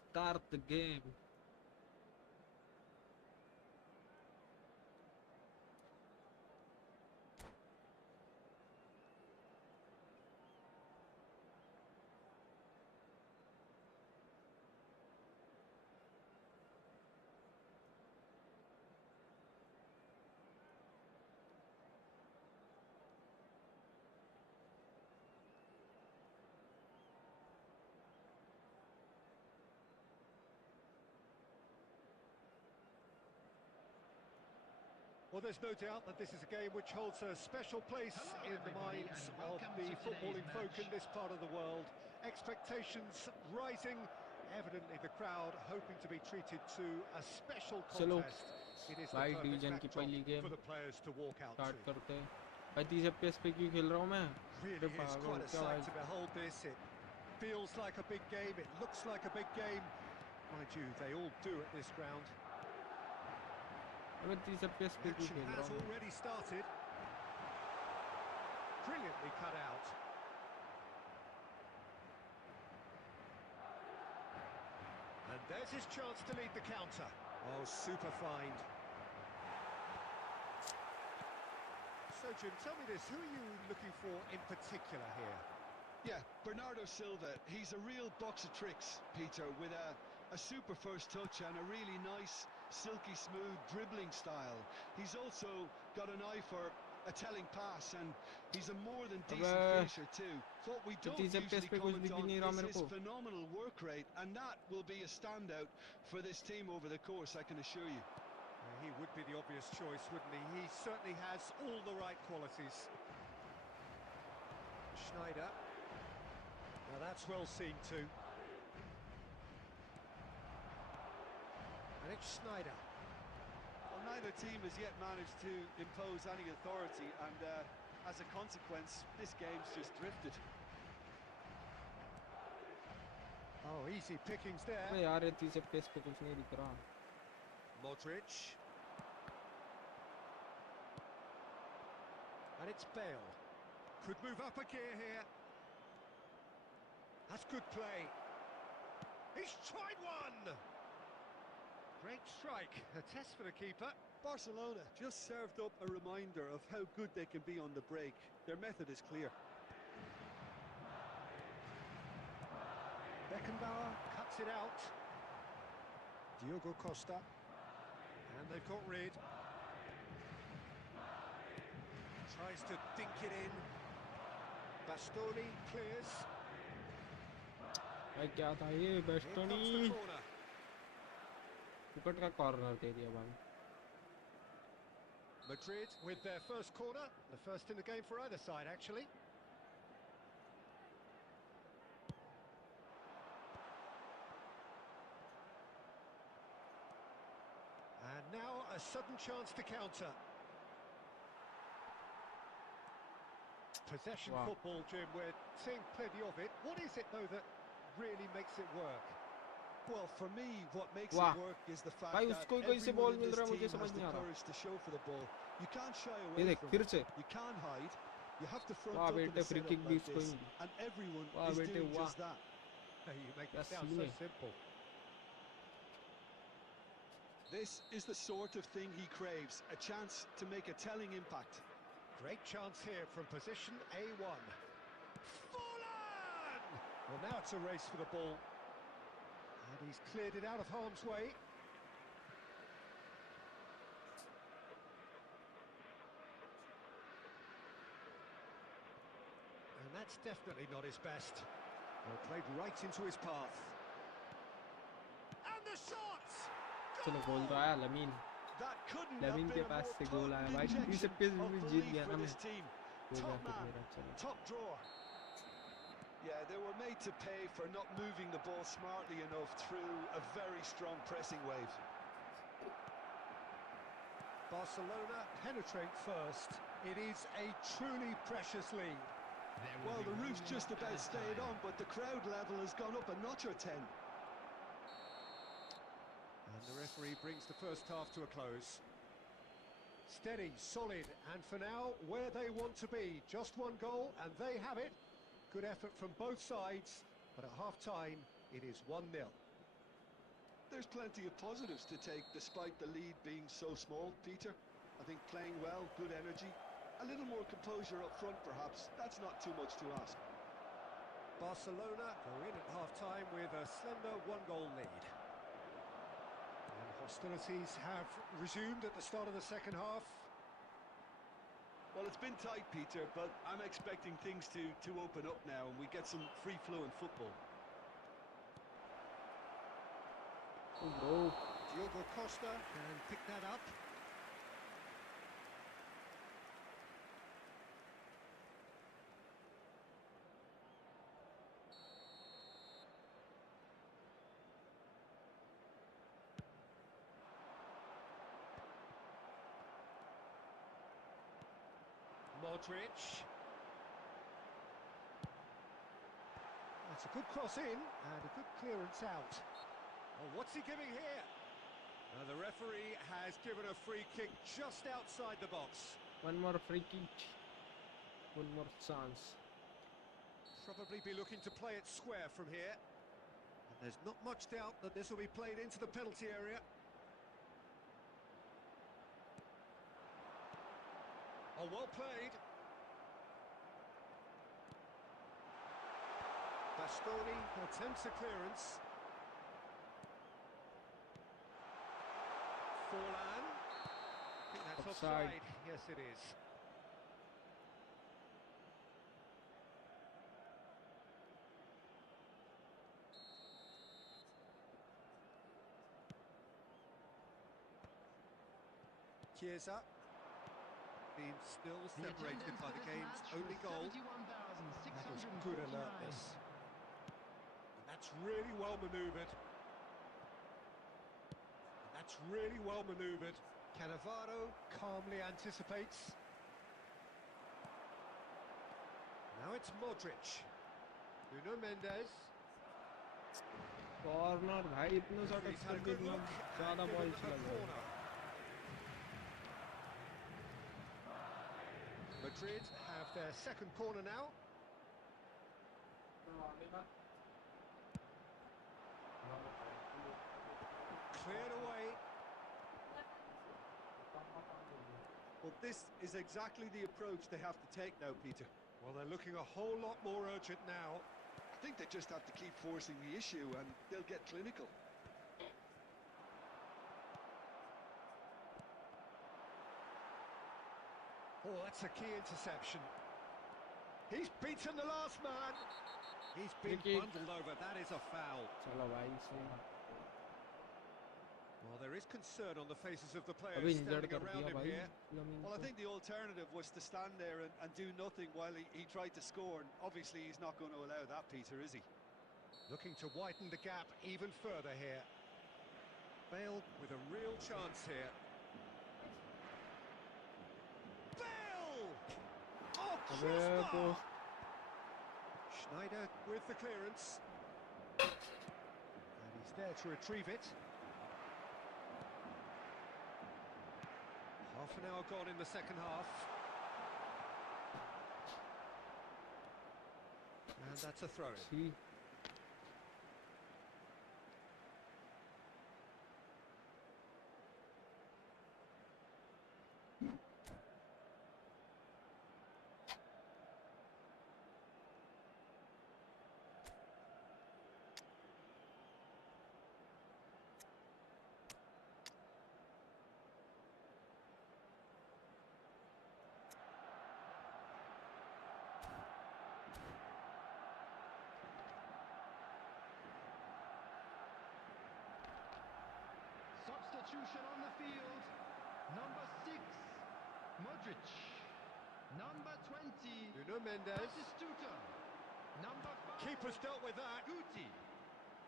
Start the game. Well, there's no doubt that this is a game which holds a special place in the minds of the footballing folk in this part of the world. Expectations rising, evidently the crowd hoping to be treated to a special चलो contest. It is the भाई, perfect division की backdrop पहली game for the players to walk out start to. करते हैं भाई। 30 FPS पे क्यों खेल रहा हूँ मैं? अरे Really is पागल quite हो a क्या भाई? sight to behold this. It feels like a big game, it looks like a big game. Mind you, they all do at this ground. अबे 30 FPS The पे क्यों action खेल रहा has हूँ मैं? already started. Brilliantly cut out. And there's his chance to lead the counter. Oh, super find. So, Jim, tell me this, who are you looking for in particular here? Yeah, Bernardo Silva, he's a real box of tricks, Peter, with a super first touch and a really nice, silky smooth dribbling style. He's also got an eye for a telling pass, and he's a more than decent अबे finisher too. What we don't 30 FPS usually पे कुछ comment दिख ही on नहीं रहा is मेरे his को। phenomenal work rate, and that will be a standout for this team over the course, I can assure you. He would be the obvious choice, wouldn't he? He certainly has all the right qualities. Schneider. Now that's well seen too. And it's Schneider. Well, neither team has yet managed to impose any authority, and as a consequence, this game's just drifted. Oh, easy pickings there. अबे यार ये तीसरे pace पे कुछ नहीं दिख रहा. Modric. And it's Bale. Could move up a gear here. That's good play. He's tried one! Great strike. A test for the keeper. Barcelona just served up a reminder of how good they can be on the break. Their method is clear. Beckenbauer cuts it out. Diogo Costa. And they've got rid. Tries to dink it in. Bastoni clears. भाई क्या था ये Here बेस्टोनी comes the corner. Wicket का corner दे दिया भाई. Madrid with their first corner. The first in the game for either side, actually. And now a sudden chance to counter. Possession Wow. football, Jim, we're seeing plenty of it. What is it, though, that really makes it work? Well, for me, what makes Wow. it work is the fact भाई that उसको ही कैसे everyone ball in mill this रहा है मुझे team समझ has नहीं the आ रहा. courage to show for the ball. You can't shy ये away देख from फिर it. से. You can't hide. You have to front वाह up in बेटे a फ्री setup किक भी like इसको this, ही मिली. and everyone वाह is बेटे doing वाह. just that. You make क्या it sound सीन so है. simple. This is the sort of thing he craves, a chance to make a telling impact. Great chance here from position A1. Fallen! Well, now it's a race for the ball. And he's cleared it out of harm's way. And that's definitely not his best. Well, played right into his path. And the shot! चलो गोल तो आया lamin. That couldn't have lamin के been a pass more से गोल आया potent भाई. तीसरे injection pace of में जीत belief गया for ना मैं. this team. हो गया Top फिर man, मेरा. चलो. top drawer. Yeah, they were made to pay for not moving the ball smartly enough through a very strong pressing wave. Barcelona penetrate first. It is a truly precious lead. Well, the roof's just about stayed on, but the crowd level has gone up a notch or 10. And the referee brings the first half to a close. Steady, solid, and for now, where they want to be. Just one goal, and they have it. Good effort from both sides, but at half-time, it is 1-0. There's plenty of positives to take despite the lead being so small, Peter. I think playing well, good energy, a little more composure up front perhaps. That's not too much to ask. Barcelona go in at half-time with a slender one-goal lead. And hostilities have resumed at the start of the second half. Well, it's been tight, Peter, but I'm expecting things to open up now and we get some free-flowing football. Oh bro. Diogo Costa can pick that up. Modric. That's a good cross in and a good clearance out. Oh, what's he giving here? The referee has given a free kick just outside the box. One more free kick. One more chance. Probably be looking to play it square from here. And there's not much doubt that this will be played into the penalty area. Oh, well played. Bastoni attempts a clearance. Forlan. I think that's Offside. offside. Yes, it is. Chiesa. Being still separated by the game's only goal. That was good alertness. And that's really well manoeuvred. That's really well manoeuvred. Cannavaro calmly anticipates. Now it's Modric. Nuno Mendes. Corner भाई इतने सा Referee's had टक्कर a भी good इतना look ज्यादा and ball given a चला गया। corner. Madrid have their second corner now. Cleared away. Well, this is exactly the approach they have to take now, Peter. Well, they're looking a whole lot more urgent now. I think they just have to keep forcing the issue and they'll get clinical. Oh, that's a key interception. He's beaten the last man. He's been Free kick. bundled over. That is a foul. चलो भाई सही। Well, there is concern on the faces of the अभी players injured standing कर around दिया him भाई here. Lamin Well, I को। think the alternative was to stand there and do nothing while he tried to score. And obviously, he's not going to allow that, Peter, is he? Looking to widen the gap even further here. Bale with a real chance here. Bale! Oh, अबे crossbar! Post Schneider with the clearance. And he's there to retrieve it. Half an hour gone in the second half. And that's a throw-in. छी। Substitution on the field. Number 6, Modric. Number 20, Nuno Mendes. Batistuta. Number 5, Keeper's dealt with that. Guti.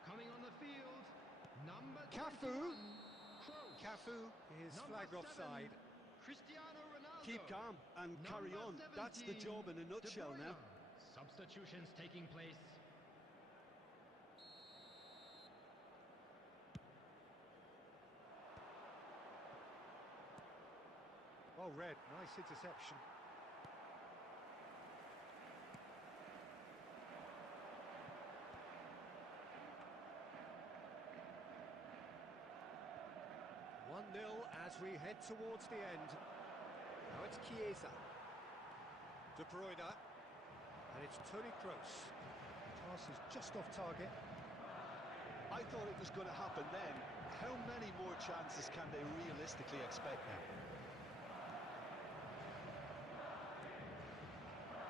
Coming on the field, number Cafu. 21, Kroos. Cafu is Number flagged 7, offside. Cristiano Ronaldo. Keep calm and carry on. Number That's the 17, job in a De nutshell Bruyne. now. Substitutions taking place. Well read, nice interception. One 0 as we head towards the end. Now it's Chiesa. De Bruyne. And it's Toni Kroos. Pass is just off target. I thought it was going to happen then. How many more chances can they realistically expect now?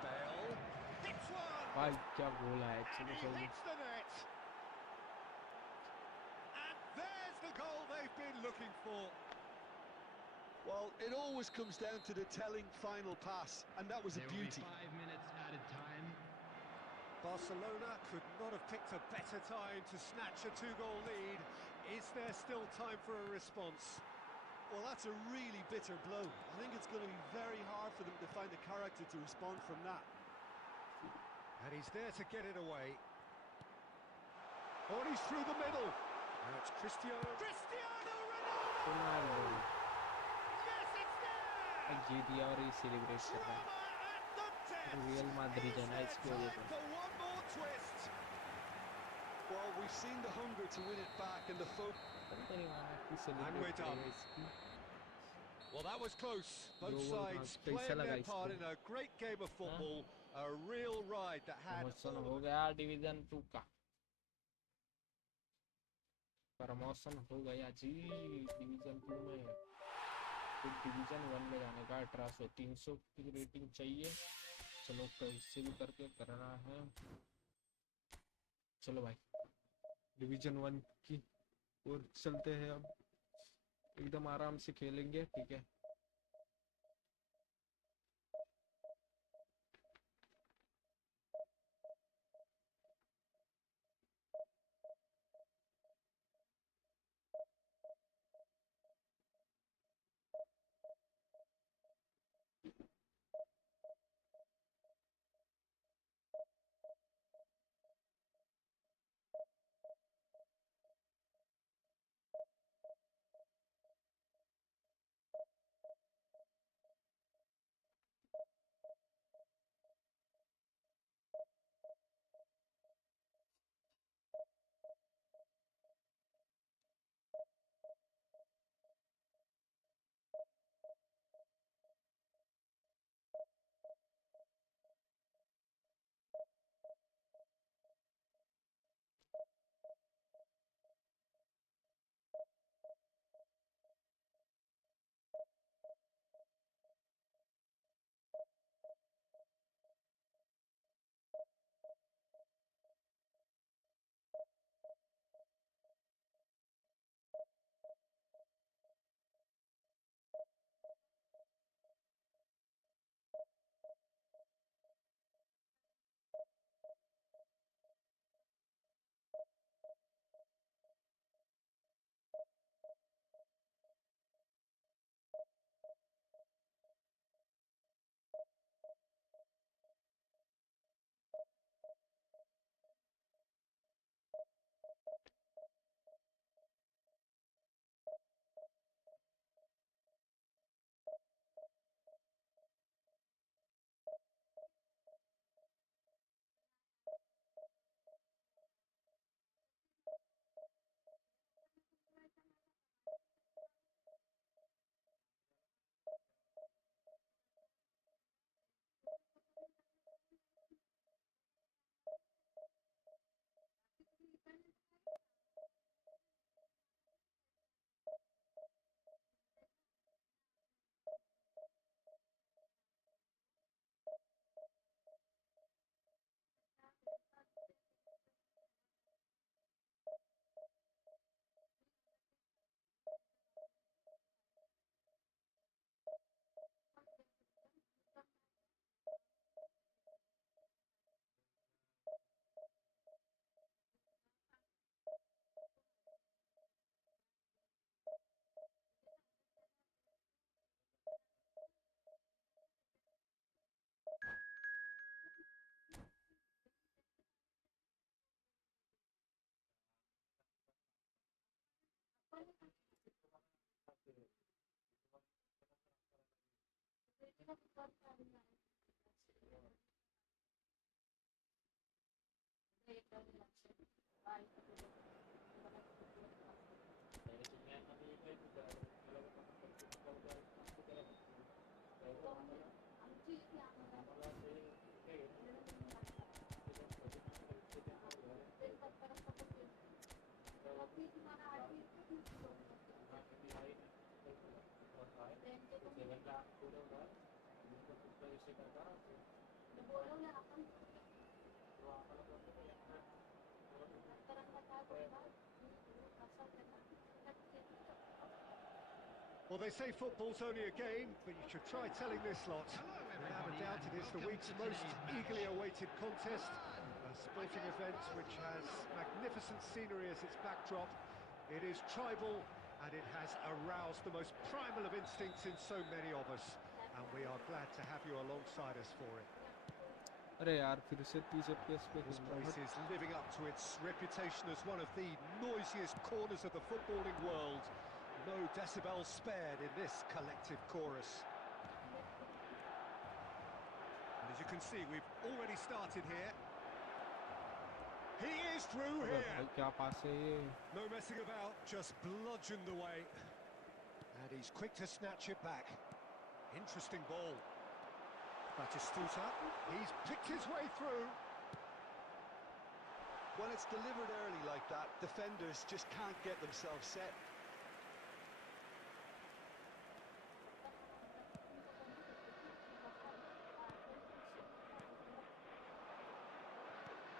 Bale. Hits one! भाई क्या गोल है And चलो he सही। hits the net! And there's the goal they've been looking for. Well, it always comes down to the telling final pass, and that was a There will be beauty. 5 minutes added time. Barcelona could not have picked a better time to snatch a two-goal lead. Is there still time for a response? Well, that's a really bitter blow. I think it's going to be very hard for them to find the character to respond from that. And he's there to get it away. Oh, and he's through the middle. Now it's Cristiano Ronaldo! Ronaldo Yes, it's there! जीत दिया और ये celebrate कर रहा है। Drama at the death. Real Madrid Is है ना there इसकी वजह time से। for one more twist? Well, we've seen the hunger to win it back and the focus. तेरी माना की we're सेलिब्रेट done. करेगा इसकी। Well, that was close. Both Yo, sides कैसा playing लगा their part इसको? in a great game of football. A real ride that had promotion all हो of गया डिवीजन 2 का। प्रमोशन हो गया जी डिवीजन 2 में। फिर डिवीजन 1 में जाने का 1800-300 की रेटिंग चाहिए। चलो कैसे भी करके करना है। चलो भाई डिवीजन 1 की और चलते हैं अब। एकदम आराम से खेलेंगे ठीक है। Well, they say football's only a game, but you should try telling this lot. Without a doubt, it is the week's most eagerly awaited contest, a sporting event which has magnificent scenery as its backdrop. It is tribal, and it has aroused the most primal of instincts in so many of us, and we are glad to have you alongside us for it. अरे यार फिर से 30 FPS पे This खेल रहा place is living up to its reputation as one of the noisiest corners of the footballing world. No decibels spared in this collective chorus. And as you can see, we've already started here. He is through है। here. भाई क्या पास है ये? No messing about, just bludgeoned away. And he's quick to snatch it back. Interesting ball. Batistuta, he's picked his way through. When it's delivered early like that, defenders just can't get themselves set.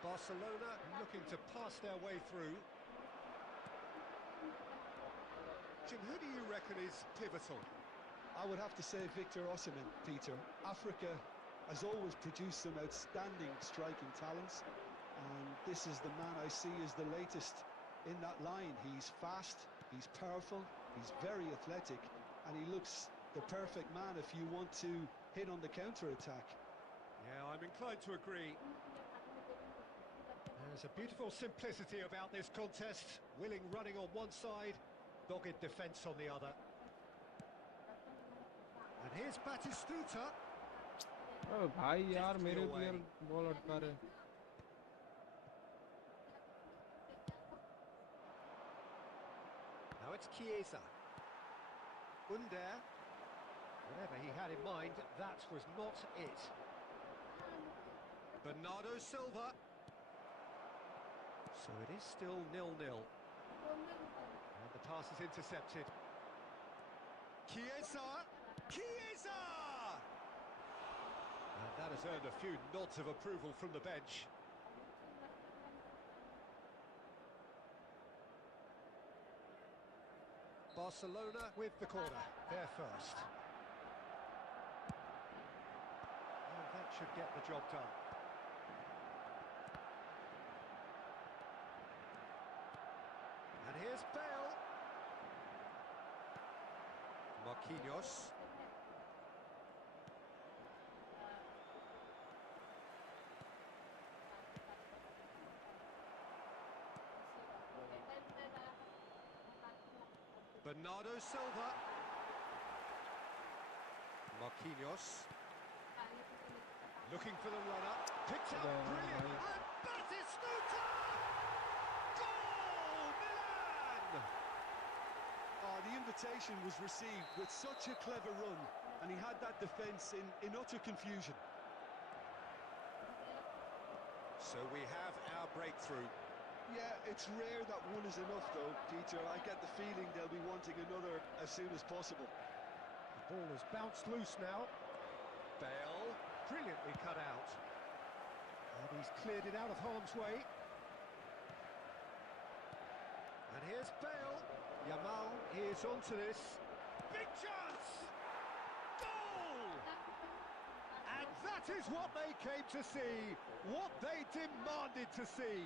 Barcelona looking to pass their way through. Jim, who do you reckon is pivotal? I would have to say Victor Osimhen, Peter. Africa has always produced some outstanding striking talents, and this is the man I see as the latest in that line. He's fast, he's powerful, he's very athletic, and he looks the perfect man if you want to hit on the counter-attack. Yeah, I'm inclined to agree. There's a beautiful simplicity about this contest. Willing running on one side, dogged defence on the other. And here's Batistuta. अरे भाई यार Deftly मेरे away. Player ball अटका रहे। Now it's Chiesa. Under. Whatever he had in mind, that was not it. Bernardo Silva. So it is still 0-0. And the pass is intercepted. Chiesa! Chiesa! And that has earned a few nods of approval from the bench. Barcelona with the corner, there first. And that should get the job done. And here's Bale. Marquinhos. Bernardo Silva. Marquinhos. Looking for the runner. Picked up, brilliant. And Batistuta! Goal! Milan! Oh, the invitation was received with such a clever run, and he had that defence in utter confusion. So we have our breakthrough. Yeah, it's rare that one is enough, though, Peter. I get the feeling they'll be wanting another as soon as possible. The ball has bounced loose now. Bale, brilliantly cut out. And he's cleared it out of harm's way. And here's Bale. Yamal is onto this. Big chance! Goal! And that is what they came to see, what they demanded to see.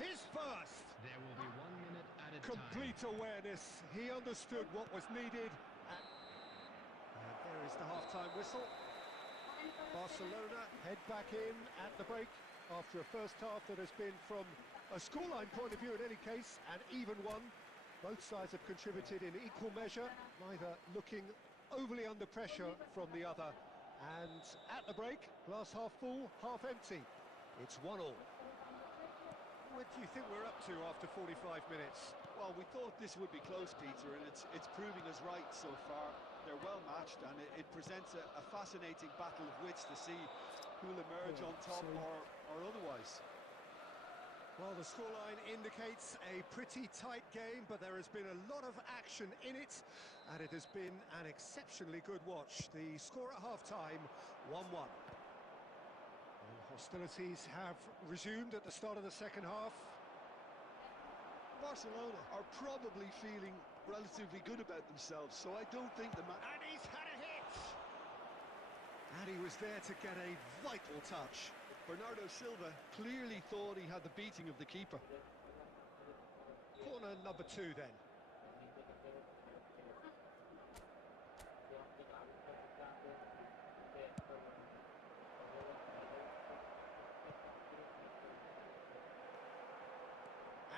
His first. There will be 1 minute at a Complete time. awareness. He understood what was needed. And there is the half-time whistle. Barcelona head back in at the break after a first half that has been, from a scoreline point of view in any case, an even one. Both sides have contributed in equal measure, neither looking overly under pressure from the other. And at the break, glass half full, half empty. It's 1-1. What do you think we're up to after 45 minutes? Well, we thought this would be close, Peter, and it's proving us right so far. They're well matched, and it presents a fascinating battle of wits to see who'll emerge on top or otherwise. Well, the scoreline indicates a pretty tight game, but there has been a lot of action in it, and it has been an exceptionally good watch. The score at half-time, 1-1. And hostilities have resumed at the start of the second half. Barcelona are probably feeling relatively good about themselves, so I don't think the man... And he's had a hit! And he was there to get a vital touch. Bernardo Silva clearly thought he had the beating of the keeper. Corner number 2 then.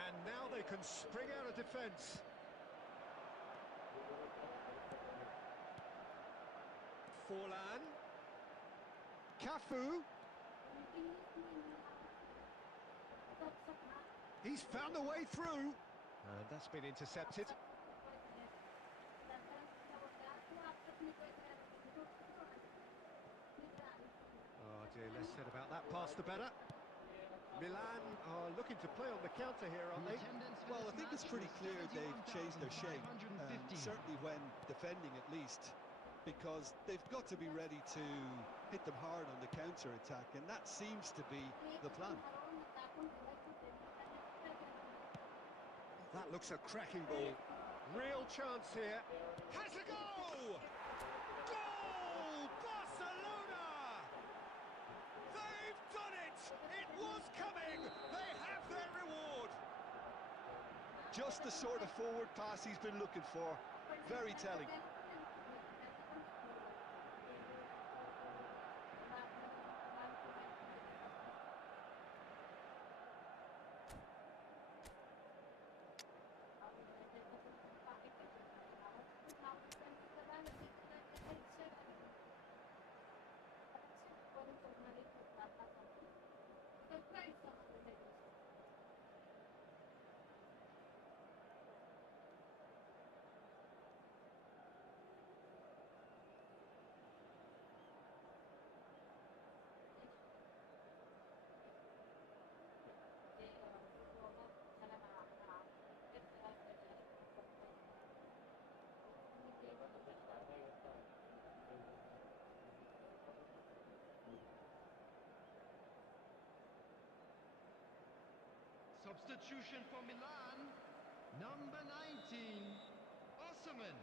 And now they can spring out of defence. Forlan. Cafu. He's found a way through. And that's been intercepted. Oh dear, less said about that pass the better. Milan are looking to play on the counter here, aren't they? Well, I think it's pretty clear they've changed their shape, certainly when defending at least, because they've got to be ready to hit them hard on the counter-attack, and that seems to be the plan. That looks a cracking ball. Real chance here. Has a go! Goal! Barcelona! They've done it! It was coming! They have their reward! Just the sort of forward pass he's been looking for. Very telling. Substitution for Milan, number 19, Osimhen.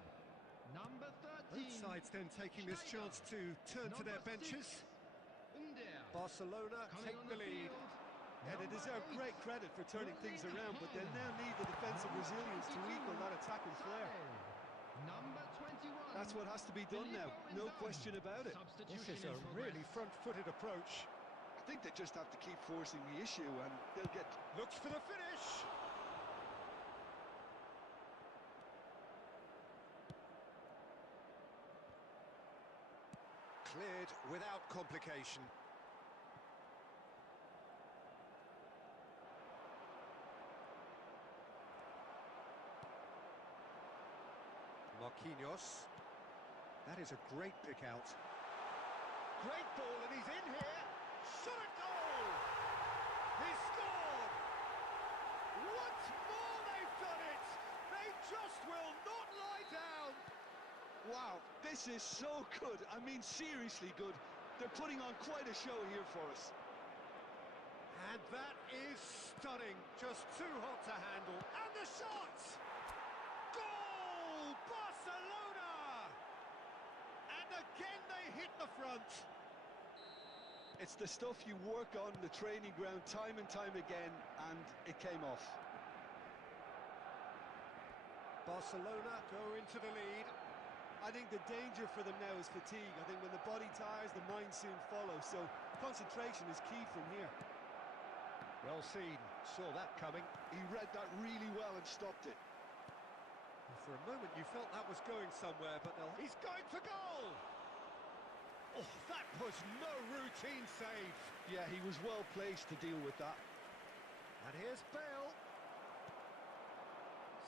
Number 13. Both sides then taking this chance to turn to their benches. Barcelona take the lead. Yeah, they deserve great credit for turning things around, but they'll now need the defensive resilience to equal that attacking flair. Number 21. That's what has to be done now, no question about it. This is a really front-footed approach. I think they just have to keep forcing the issue and they'll get... Looks for the finish! Cleared without complication. Marquinhos. That is a great pick out. Great ball, and he's in here. Shot at goal! He scored! Once more they've done it! They just will not lie down! Wow, this is so good. I mean, seriously good. They're putting on quite a show here for us. And that is stunning. Just too hot to handle. And the shot! Goal! Barcelona! And again they hit the front. It's the stuff you work on the training ground time and time again, and it came off. Barcelona go into the lead. I think the danger for them now is fatigue. I think when the body tires, the mind soon follows. So concentration is key from here. Well seen. Saw that coming. He read that really well and stopped it. For a moment you felt that was going somewhere, but he's going for goal! Oh, that was no routine save. Yeah, he was well placed to deal with that. And here's Bale.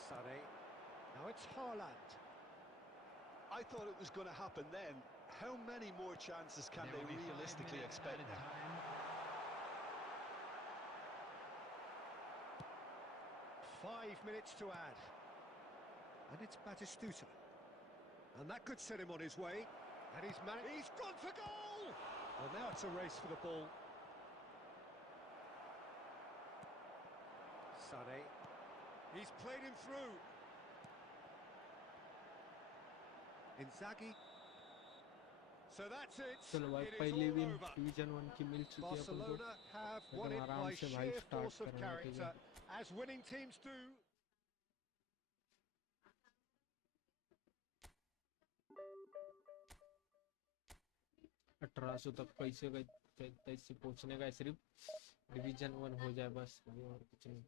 Sonny. Now it's Haaland. I thought it was going to happen then. How many more chances can There they will be 5 realistically minutes expect added now? time. 5 minutes to add. And it's Batistuta. And that could set him on his way. And he's gone for goal! Well, now it's a race for the ball. Sonny. He's played him through. Inzaghi. So that's it. चलो भाई It is पहली all win over. Division 1 की मिल चुकी है अपन को। Barcelona have एकदम won it आराम by से भाई sheer स्टार्ट force of कर रहे हैं, ठीक है। character, as winning teams do. अठारह सौ तक पैसे का तैसे पहुंचने का है, सिर्फ डिवीजन 1 हो जाए बस, और कुछ नहीं।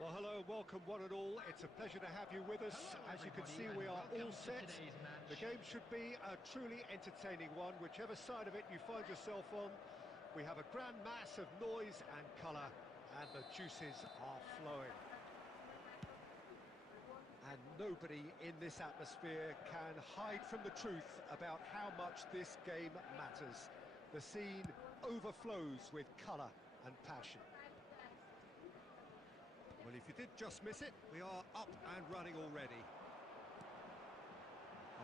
Well, hello, welcome one and all. It's a pleasure to have you with us. Hello, As you can everybody, see, we and are all welcome to set. today's match. The game should be a truly entertaining one, whichever side of it you find yourself on. We have a grand mass of noise and colour, and the juices are flowing. And nobody in this atmosphere can hide from the truth about how much this game matters. The scene overflows with colour and passion. Well, if you did just miss it, we are up and running already.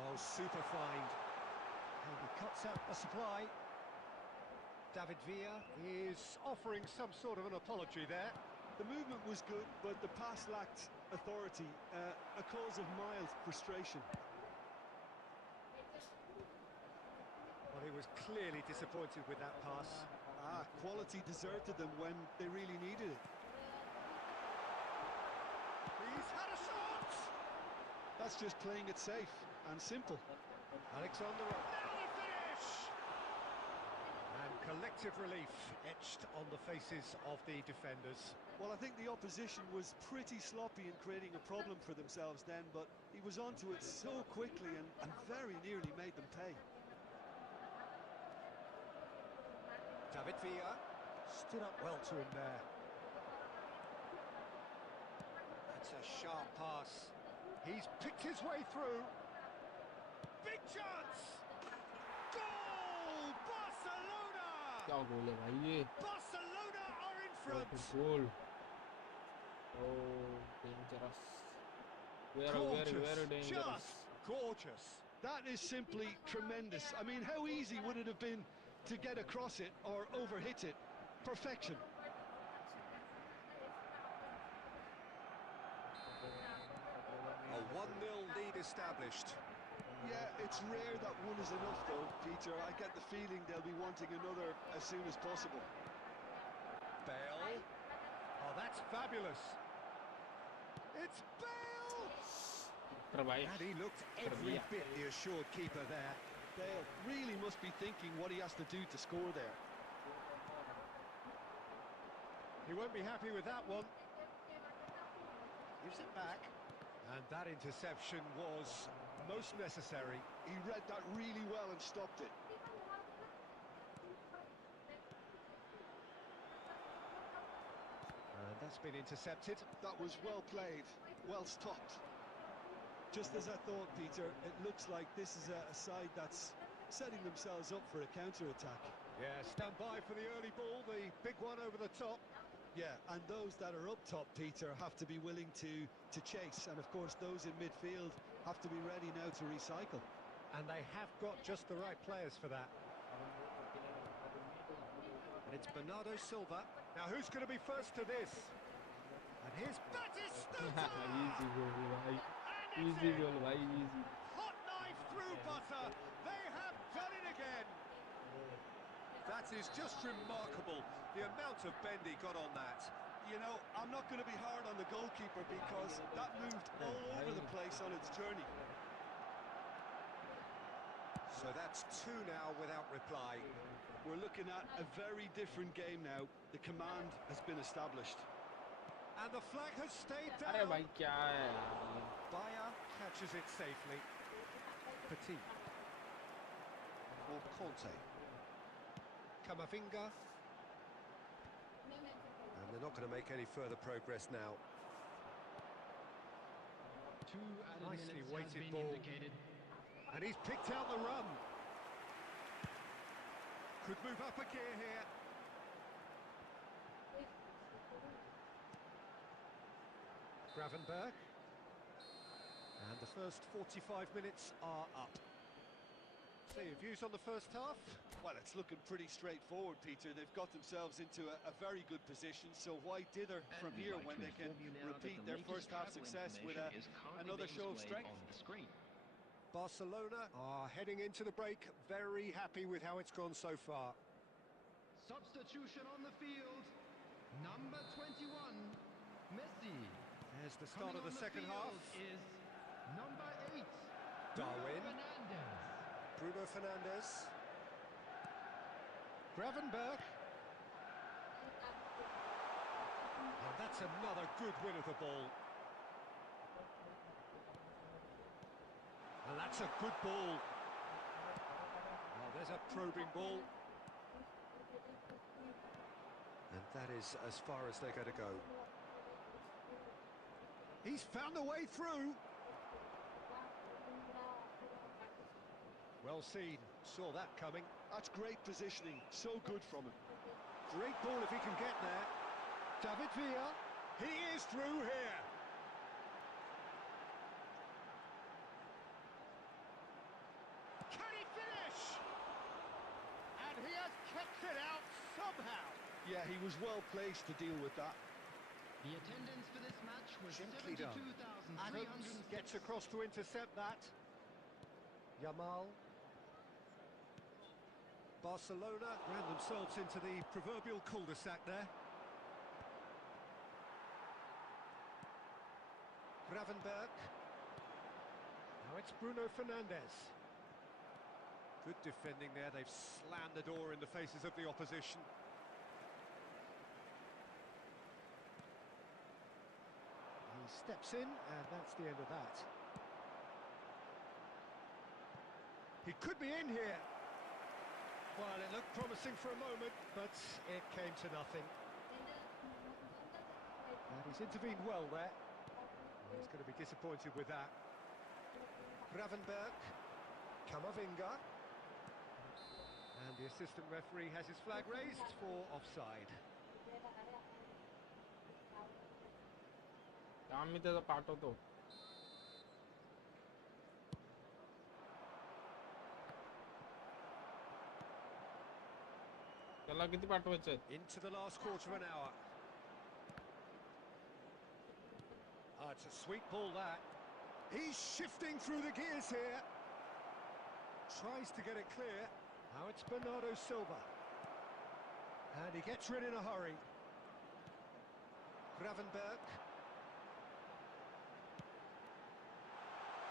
Oh, super find. And he cuts out the supply. David Villa is offering some sort of an apology there. The movement was good, but the pass lacked authority, a cause of mild frustration. Well, he was clearly disappointed with that pass. Quality deserted them when they really needed it. He's had a shot! That's just playing it safe and simple. Alexander, now the finish! And collective relief etched on the faces of the defenders. Well, I think the opposition was pretty sloppy in creating a problem for themselves then, but he was onto it so quickly and very nearly made them pay. David Villa stood up well to him there. That's a sharp pass. He's picked his way through. Big chance! Goal! Barcelona! क्या गोल है भाई ये, Barcelona are in front. Goal. Oh, dangerous. Very Gorgeous, dangerous. just gorgeous. That is simply tremendous. I mean, how easy would it have been to get across it or overhit it? Perfection. A 1-0 lead established. Yeah, it's rare that one is enough though, Peter. I get the feeling they'll be wanting another as soon as possible. Bale. Oh, that's fabulous. It's Bale! And he looked every bit the assured keeper there. Bale really must be thinking what he has to do to score there. He won't be happy with that one. Gives it back. And that interception was most necessary. He read that really well and stopped it. And that's been intercepted. That was well played, well stopped. Just as I thought, Peter, it looks like this is a side that's setting themselves up for a counter-attack. Yeah, stand by for the early ball, the big one over the top. Yeah, and those that are up top, Peter, have to be willing to chase. And, of course, those in midfield have to be ready now to recycle. And they have got just the right players for that. And it's Bernardo Silva. Now, who's going to be first to this? And here's Batistuta! Easy goal, bhai. And it's Easy in! goal, bhai. Easy. Hot knife through butter. They have done it again. That is just remarkable, the amount of bend he got on that. You know, I'm not going to be hard on the goalkeeper because that moved all over the place on its journey. So that's two now without reply. We're looking at a very different game now. The command has been established. And the flag has stayed अरे down. भाई क्या है यार? Bayer catches it safely. Petit. For Conte. Camavinga. And they're not going to make any further progress now. 2 added Nicely minutes has weighted been ball. indicated. And he's picked out the run. Could move up a gear here. Gravenberg. And the first 45 minutes are up. So your views on the first half? Well, it's looking pretty straightforward, Peter. They've got themselves into a very good position, so why dither from And we'd here like when to they can inform you now that repeat the their latest first half travel success with information is currently another being show of displayed strength? on the screen. Barcelona are heading into the break, very happy with how it's gone so far. Substitution on the field. Number 21, Messi. There's the start Coming of the on second half. field is number 8, Darwin. Bruno Fernandes. Bruno Fernandes. Gravenberg. And that's another good win of the ball. And that's a good ball. Well, there's a probing ball. And that is as far as they're going to go. He's found a way through. Well seen, saw that coming. That's great positioning, so good from him. Great ball if he can get there. David Villa, he is through here. Can he finish? And he has kept it out somehow. Yeah, he was well placed to deal with that. The attendance for this match was Gently done. 72,306. Adams gets across to intercept that. Yamal. Barcelona ran themselves into the proverbial cul-de-sac there. Gravenberg. Now it's Bruno Fernandes. Good defending there, they've slammed the door in the faces of the opposition. He steps in, and that's the end of that. He could be in here. Well, it looked promising for a moment, but it came to nothing. And he's intervened well there. He's going to be disappointed with that. Gravenberg, Camavinga. And the assistant referee has his flag raised for offside. काम मी त्याचा पाठवतो. त्याला किती पाठवायचे आहेत? Into the last quarter of an hour. Ah, it's a sweet ball, that. He's shifting through the gears here. Tries to get it clear. Now it's Bernardo Silva. And he gets rid in a hurry. Gravenberg.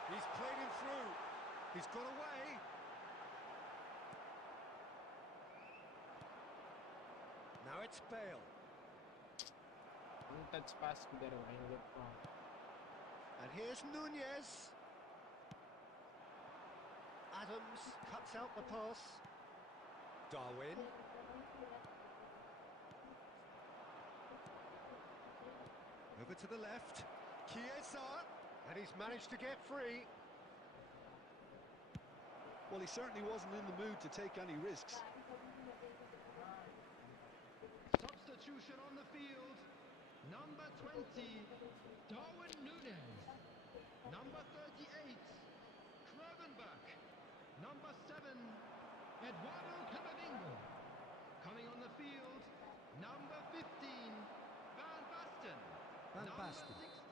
He's played him through. He's got away. Now it's Bale. Untouched pass किधर भाई? And here's Nunez. Adams cuts out the pass. Darwin. Over to the left. Chiesa. And he's managed to get free. Well, he certainly wasn't in the mood to take any risks. Substitution on the field. Number 20, Darwin Núñez. Number 38, Krogenbach. Number 7, Eduardo Camavinga. Coming on the field, number 15, Van Basten. Van Number Basten. 16.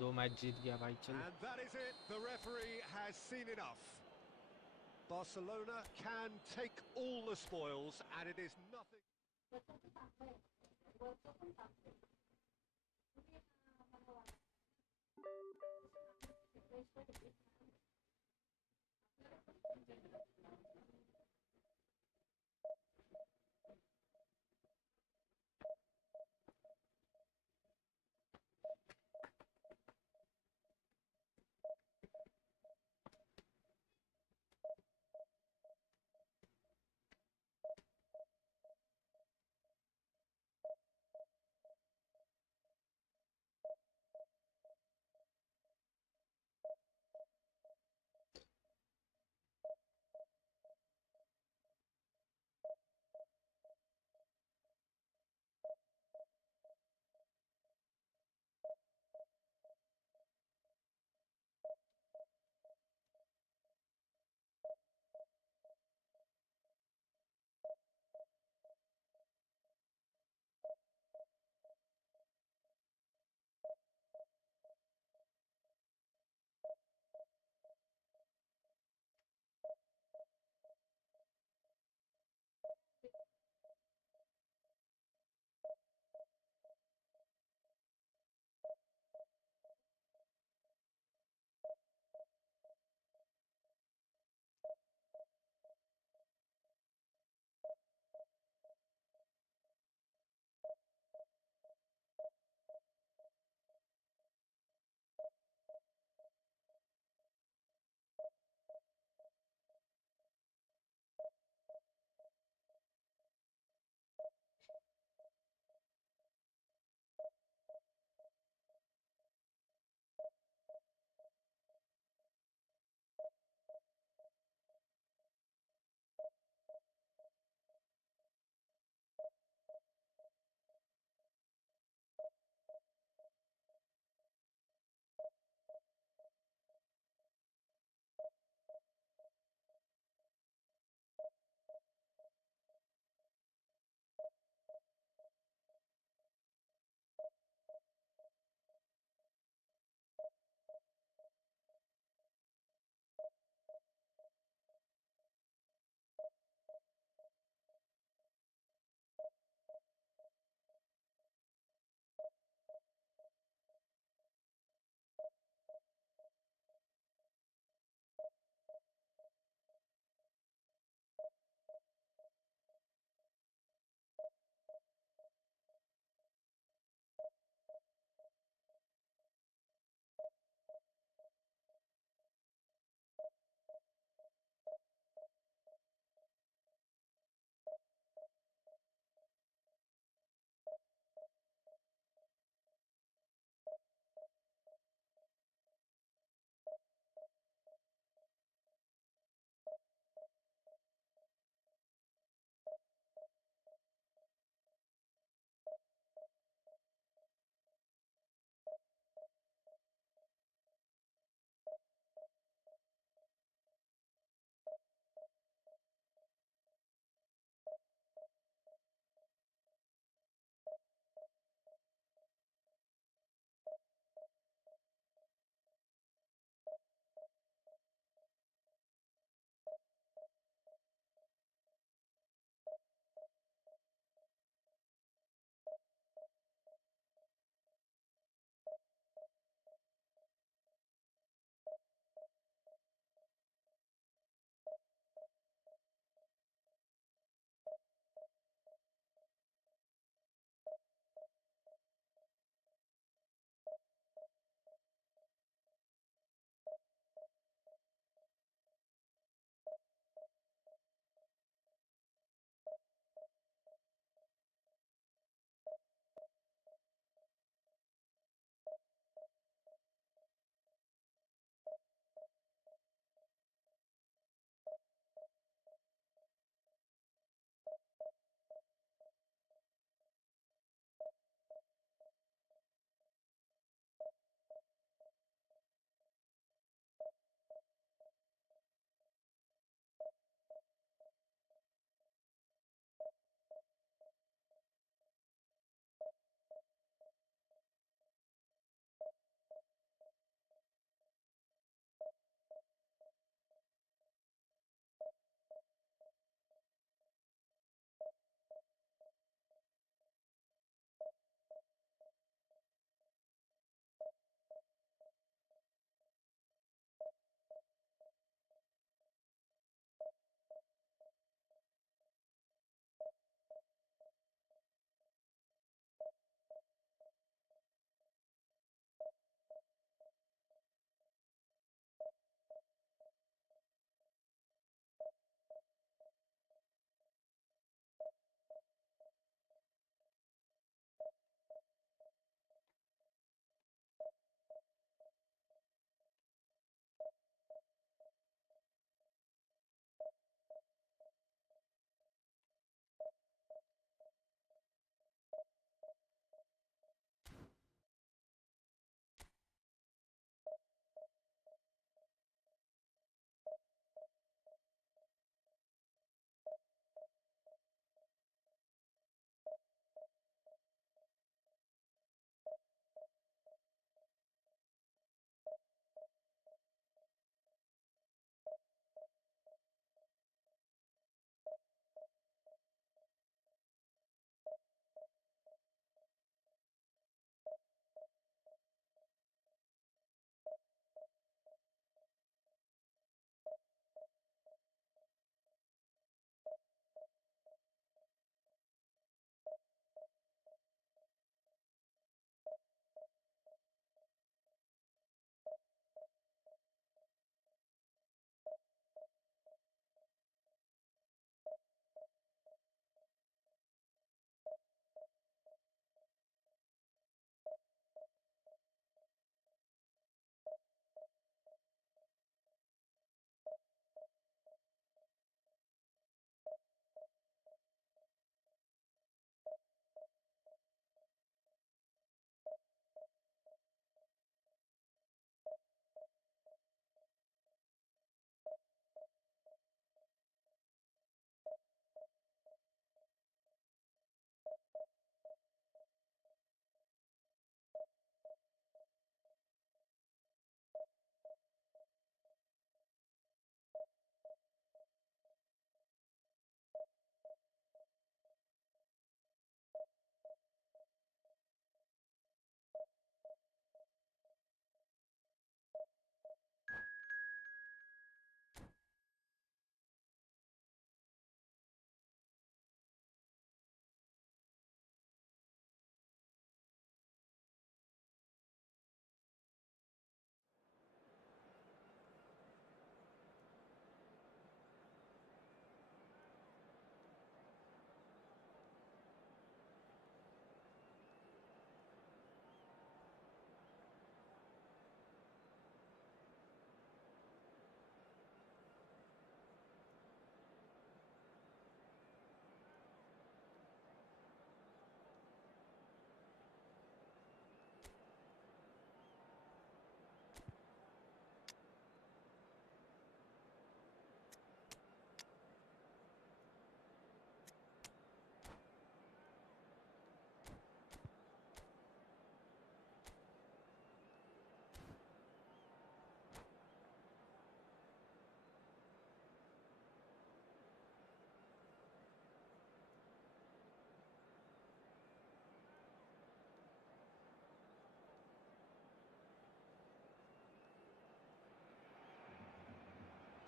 2 match जीत गया भाई, चल। And that is it. The referee has seen enough. Barcelona can take all the spoils, and it is nothing.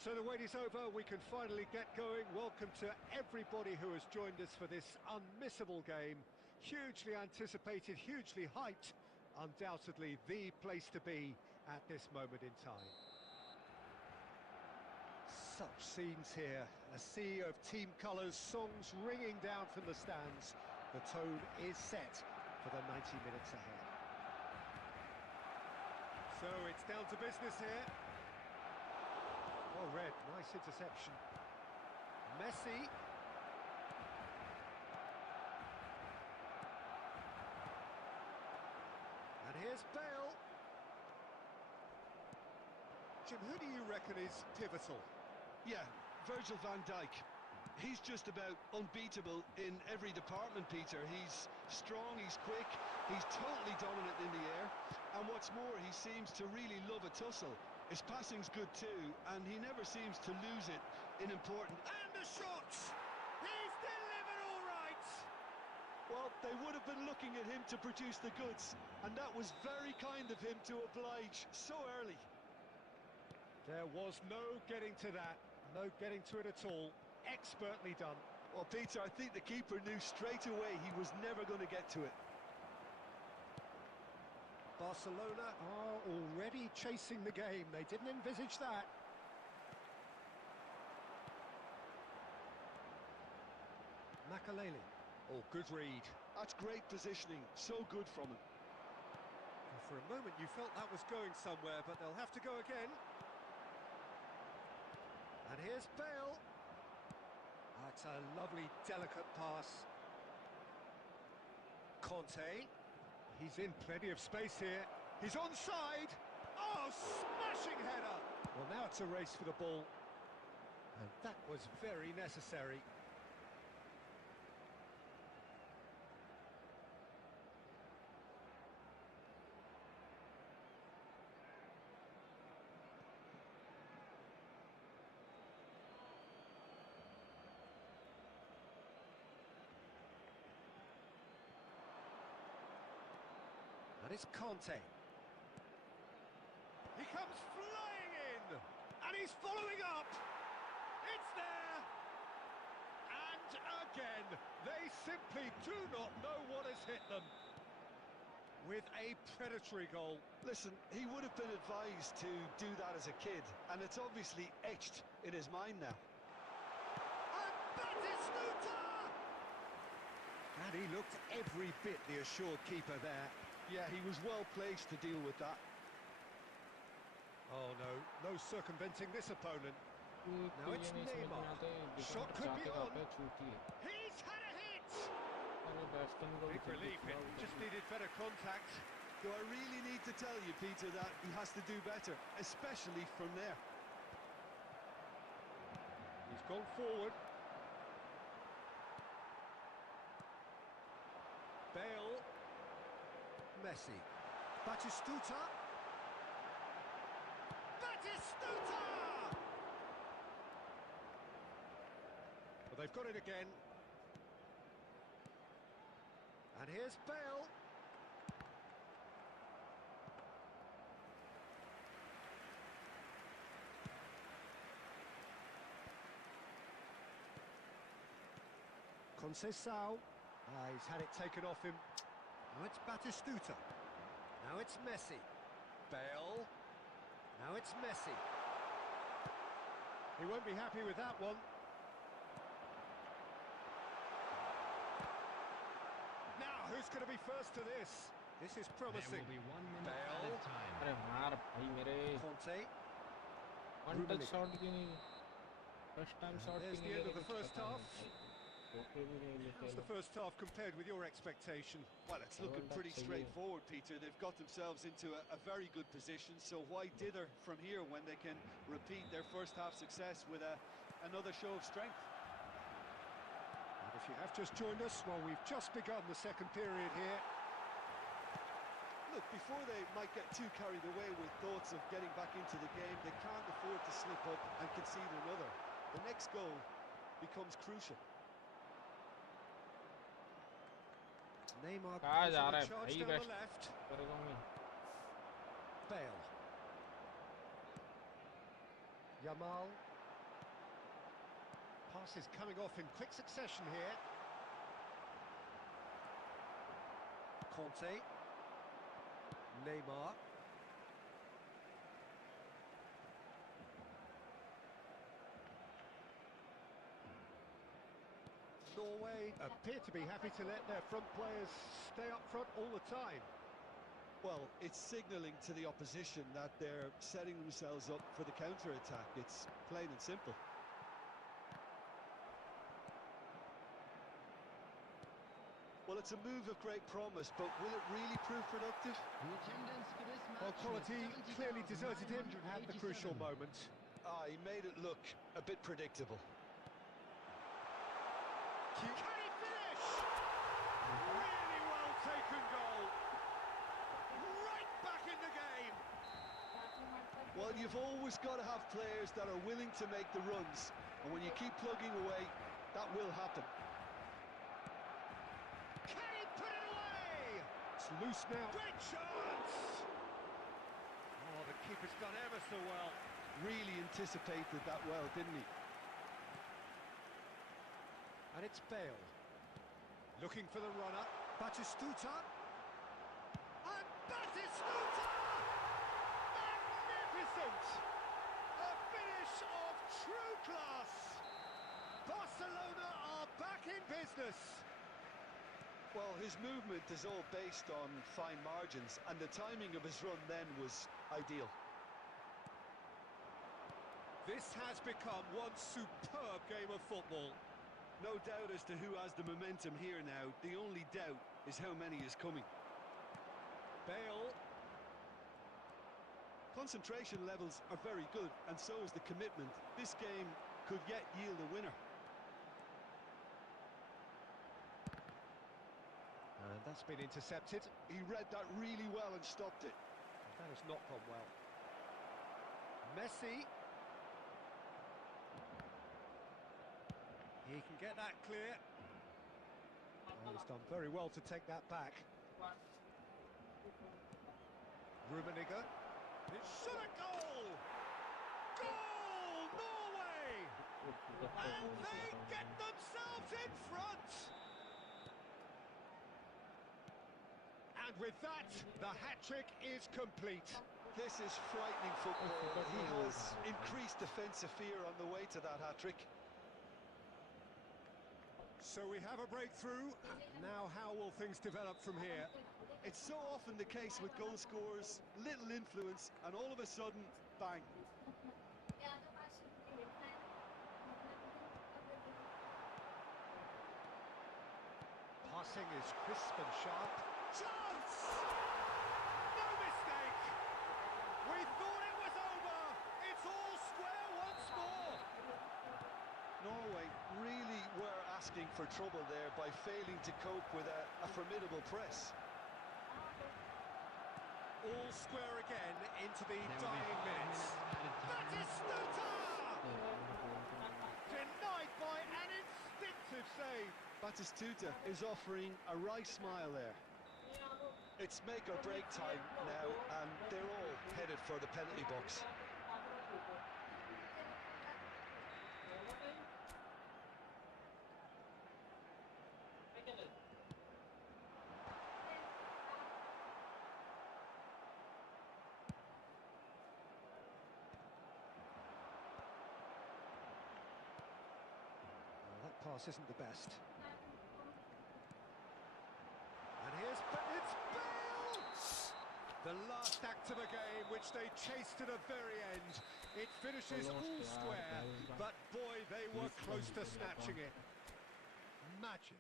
So the wait is over, we can finally get going. Welcome to everybody who has joined us for this unmissable game. Hugely anticipated, hugely hyped, undoubtedly the place to be at this moment in time. Such scenes here, a sea of team colours, songs ringing down from the stands. The tone is set for the 90 minutes ahead. So it's down to business here. Oh, Red, nice interception. Messi. And here's Bale. Jim, who do you reckon is pivotal? Yeah, Virgil van Dijk. He's just about unbeatable in every department, Peter. He's strong, he's quick, he's totally dominant in the air. And what's more, he seems to really love a tussle. His passing's good too, and he never seems to lose it in important... And the shot! He's delivered all right! Well, they would have been looking at him to produce the goods, and that was very kind of him to oblige so early. There was no getting to that, no getting to it at all. Expertly done. Well, Peter, I think the keeper knew straight away he was never going to get to it. Barcelona are already chasing the game. They didn't envisage that. Makaleli. Oh, good read. That's great positioning. So good from him. And for a moment you felt that was going somewhere, but they'll have to go again. And here's Bale. That's a lovely, delicate pass. Conte. He's in plenty of space here. He's onside. Oh, smashing header. Well, now it's a race for the ball. And that was very necessary. And it's Conte. He comes flying in! And he's following up! It's there! And again, they simply do not know what has hit them. With a predatory goal. Listen, he would have been advised to do that as a kid, and it's obviously etched in his mind now. And Batistuta! And he looked every bit the assured keeper there. Yeah, he was well placed to deal with that. Oh no, no circumventing this opponent. Now it's Neymar. Shot could be on. He's had a hit! Big relief, it just needed better contact. Do I really need to tell you, Peter, that he has to do better, especially from there? He's gone forward. Bale. Messi. Batistuta. Batistuta! Well, they've got it again. And here's Bale. Conceição. He's had it taken off him. Now it's Batistuta. Now it's Messi. Bale. Now it's Messi. He won't be happy with that one. Now, who's going to be first to this? This is promising. There will be 1 minute Bale. added time. अरे मार भाई मेरे Conte. One touch shot भी नहीं first time And shot भी there's the नहीं end ले of the रहे first half. भी नहीं लेते How's the first half compared with your expectation? Well, it's looking pretty straightforward, Peter. They've got themselves into a very good position, so why dither from here when they can repeat their first half success with another show of strength? And if you have just joined us, well, we've just begun the second period here. Look, before they might get too carried away with thoughts of getting back into the game, they can't afford to slip up and concede another. The next goal becomes crucial. Neymar कहाँ goes जा on रहा a है charge भाई down the best left. करेगा मैं Bale. Yamal. Passes coming off in quick succession here. Conte. Neymar. Norway appear to be happy to let their front players stay up front all the time. Well, it's signalling to the opposition that they're setting themselves up for the counter-attack. It's plain and simple. Well, it's a move of great promise, but will it really prove productive? The attendance for this match Well, quality was clearly deserted him at the 70,987. crucial moment. He made it look a bit predictable. Can he finish? Really well taken goal. Right back in the game. Well, you've always got to have players that are willing to make the runs, and when you keep plugging away, that will happen. Can he put it away? It's loose now. Great chance! Oh, the keeper's done ever so well. Really anticipated that well, didn't he? And it's Bale. Looking for the runner. Batistuta. And Batistuta! Magnificent! A finish of true class. Barcelona are back in business. Well, his movement is all based on fine margins, and the timing of his run then was ideal. This has become one superb game of football. No doubt as to who has the momentum here now. The only doubt is how many is coming. Bale. Concentration levels are very good, and so is the commitment. This game could yet yield a winner. And that's been intercepted. He read that really well and stopped it. That has not gone well. Messi. He can get that clear. And he's done very well to take that back. Rummenigge. It should have goal! Goal! Norway! And they get themselves in front! And with that, the hat-trick is complete. This is frightening football, but he has increased defensive fear on the way to that hat-trick. So we have a breakthrough. Now how will things develop from here? It's so often the case with goal scorers, little influence, and all of a sudden, bang. Passing is crisp and sharp. Chance! No mistake! We thought it was over! It's all square once more! Norway really were asking for trouble there by failing to cope with a formidable press. All square again into the There will be dying 5 minutes. minutes added time. Batistuta! Denied by an instinctive save. Batistuta is offering a wry smile there. It's make or break time now, and they're all headed for the penalty box. Well, that pass isn't the best. And here's it's Bale! The last act of a game, which they chased to the very end. It finishes all square, but boy, they were close to snatching it. Magic.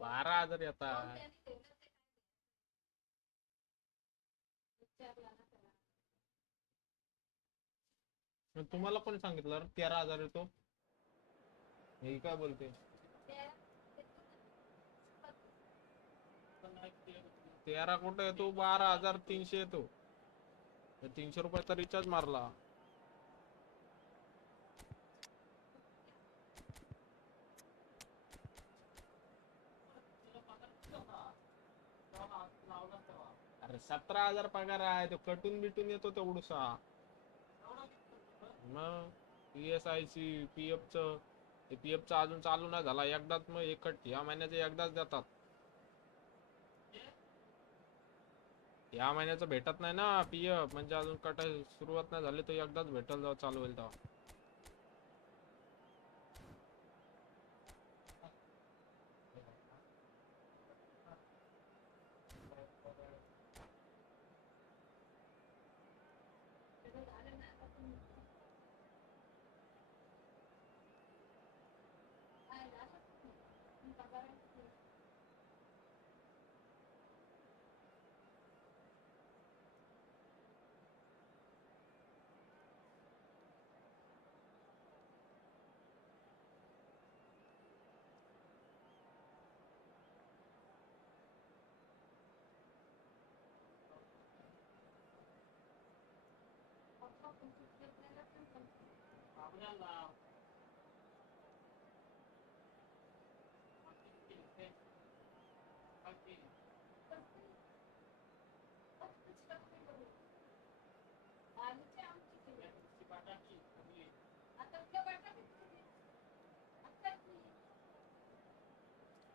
बारा हजार येतात. तुम्हाला कोण सांगितलं 13,000 येतो? हे काय बोलते? 13 कुठे येतो? 12,300 येतो. 300 रुपयाचा रिचार्ज मारला. अरे 17,000 पगार आहे. तो कटून बिटून येतो तेवढूसा. मग PSIC PF चा अजून चालू नाही झाला. एकदाच मग एकट या महिन्याचे एकदाच देतात. या महिन्याचं भेटत नाही ना PF, म्हणजे अजून कटाय सुरुवात नाही झाली तर एकदाच भेटल जेव्हा चालू होईल तेव्हा.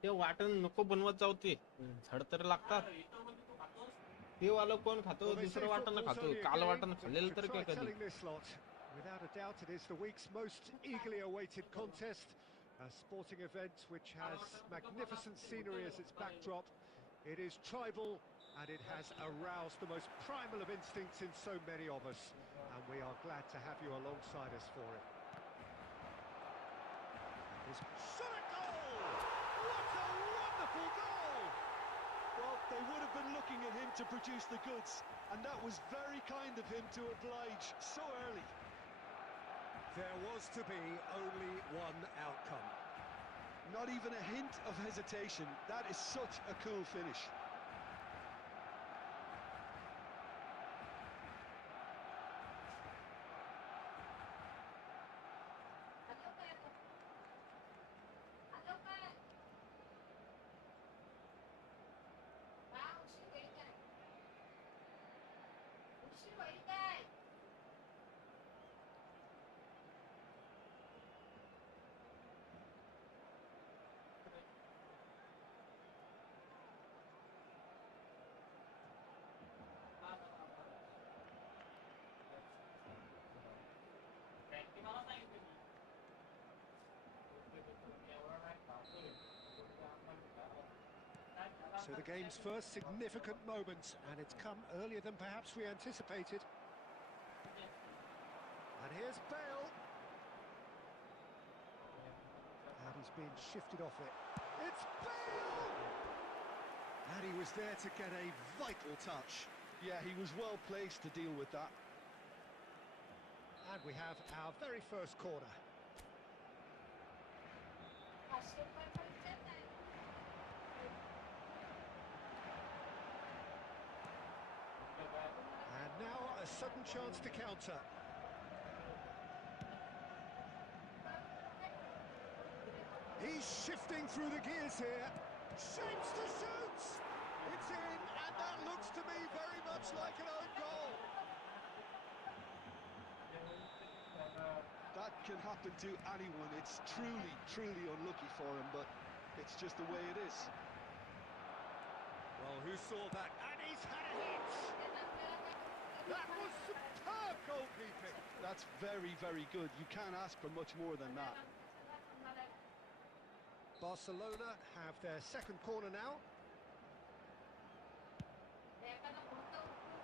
ते वाटण नको बनवत जाऊ. ते झाड तर लागतात. ते वाला कोण खातो? Well, they say दुसरं वाटण football's खातो. only a काल game, वाटण but you खाल्लेलं should तर try काय कधी? telling this lot. Without a doubt, it is the week's most eagerly awaited contest. A sporting event which has magnificent scenery as its backdrop. It is tribal and it has aroused the most primal of instincts in so many of us. And we are glad to have you alongside us for it. It's shot a goal! What a wonderful goal! Well, they would have been looking at him to produce the goods, and that was very kind of him to oblige so early. There was to be only one outcome. Not even a hint of hesitation. That is such a cool finish. So the game's first significant moment, and it's come earlier than perhaps we anticipated. And here's Bale. And he's being shifted off it. It's Bale! And he was there to get a vital touch. Yeah, he was well placed to deal with that. And we have our very first corner. And now a sudden chance to counter. He's shifting through the gears here. Shapes to shoot! It's in, and that looks to me very much like an own goal. That can happen to anyone. It's truly, truly unlucky for him, but it's just the way it is. Oh, who saw that? And he's had a hit! That was superb goalkeeping! That's very, very good. You can't ask for much more than that. Barcelona have their second corner now.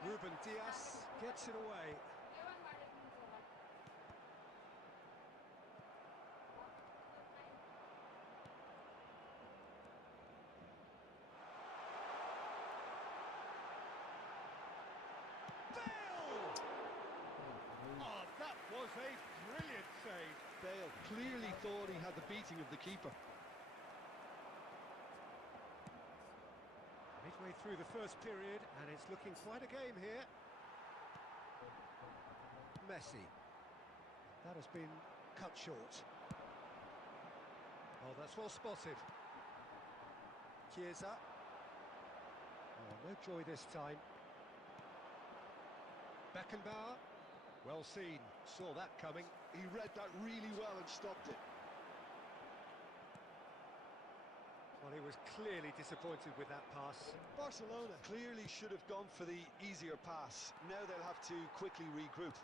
Ruben Diaz gets it away. Oh, that was a brilliant save. Bale clearly thought he had the beating of the keeper. Midway through the first period, and it's looking quite a game here. Messi. That has been cut short. Oh, that's well spotted. Chiesa. Oh, no joy this time. Beckenbauer. Well seen. Saw that coming. He read that really well and stopped it. Well, he was clearly disappointed with that pass. Barcelona clearly should have gone for the easier pass. Now they'll have to quickly regroup.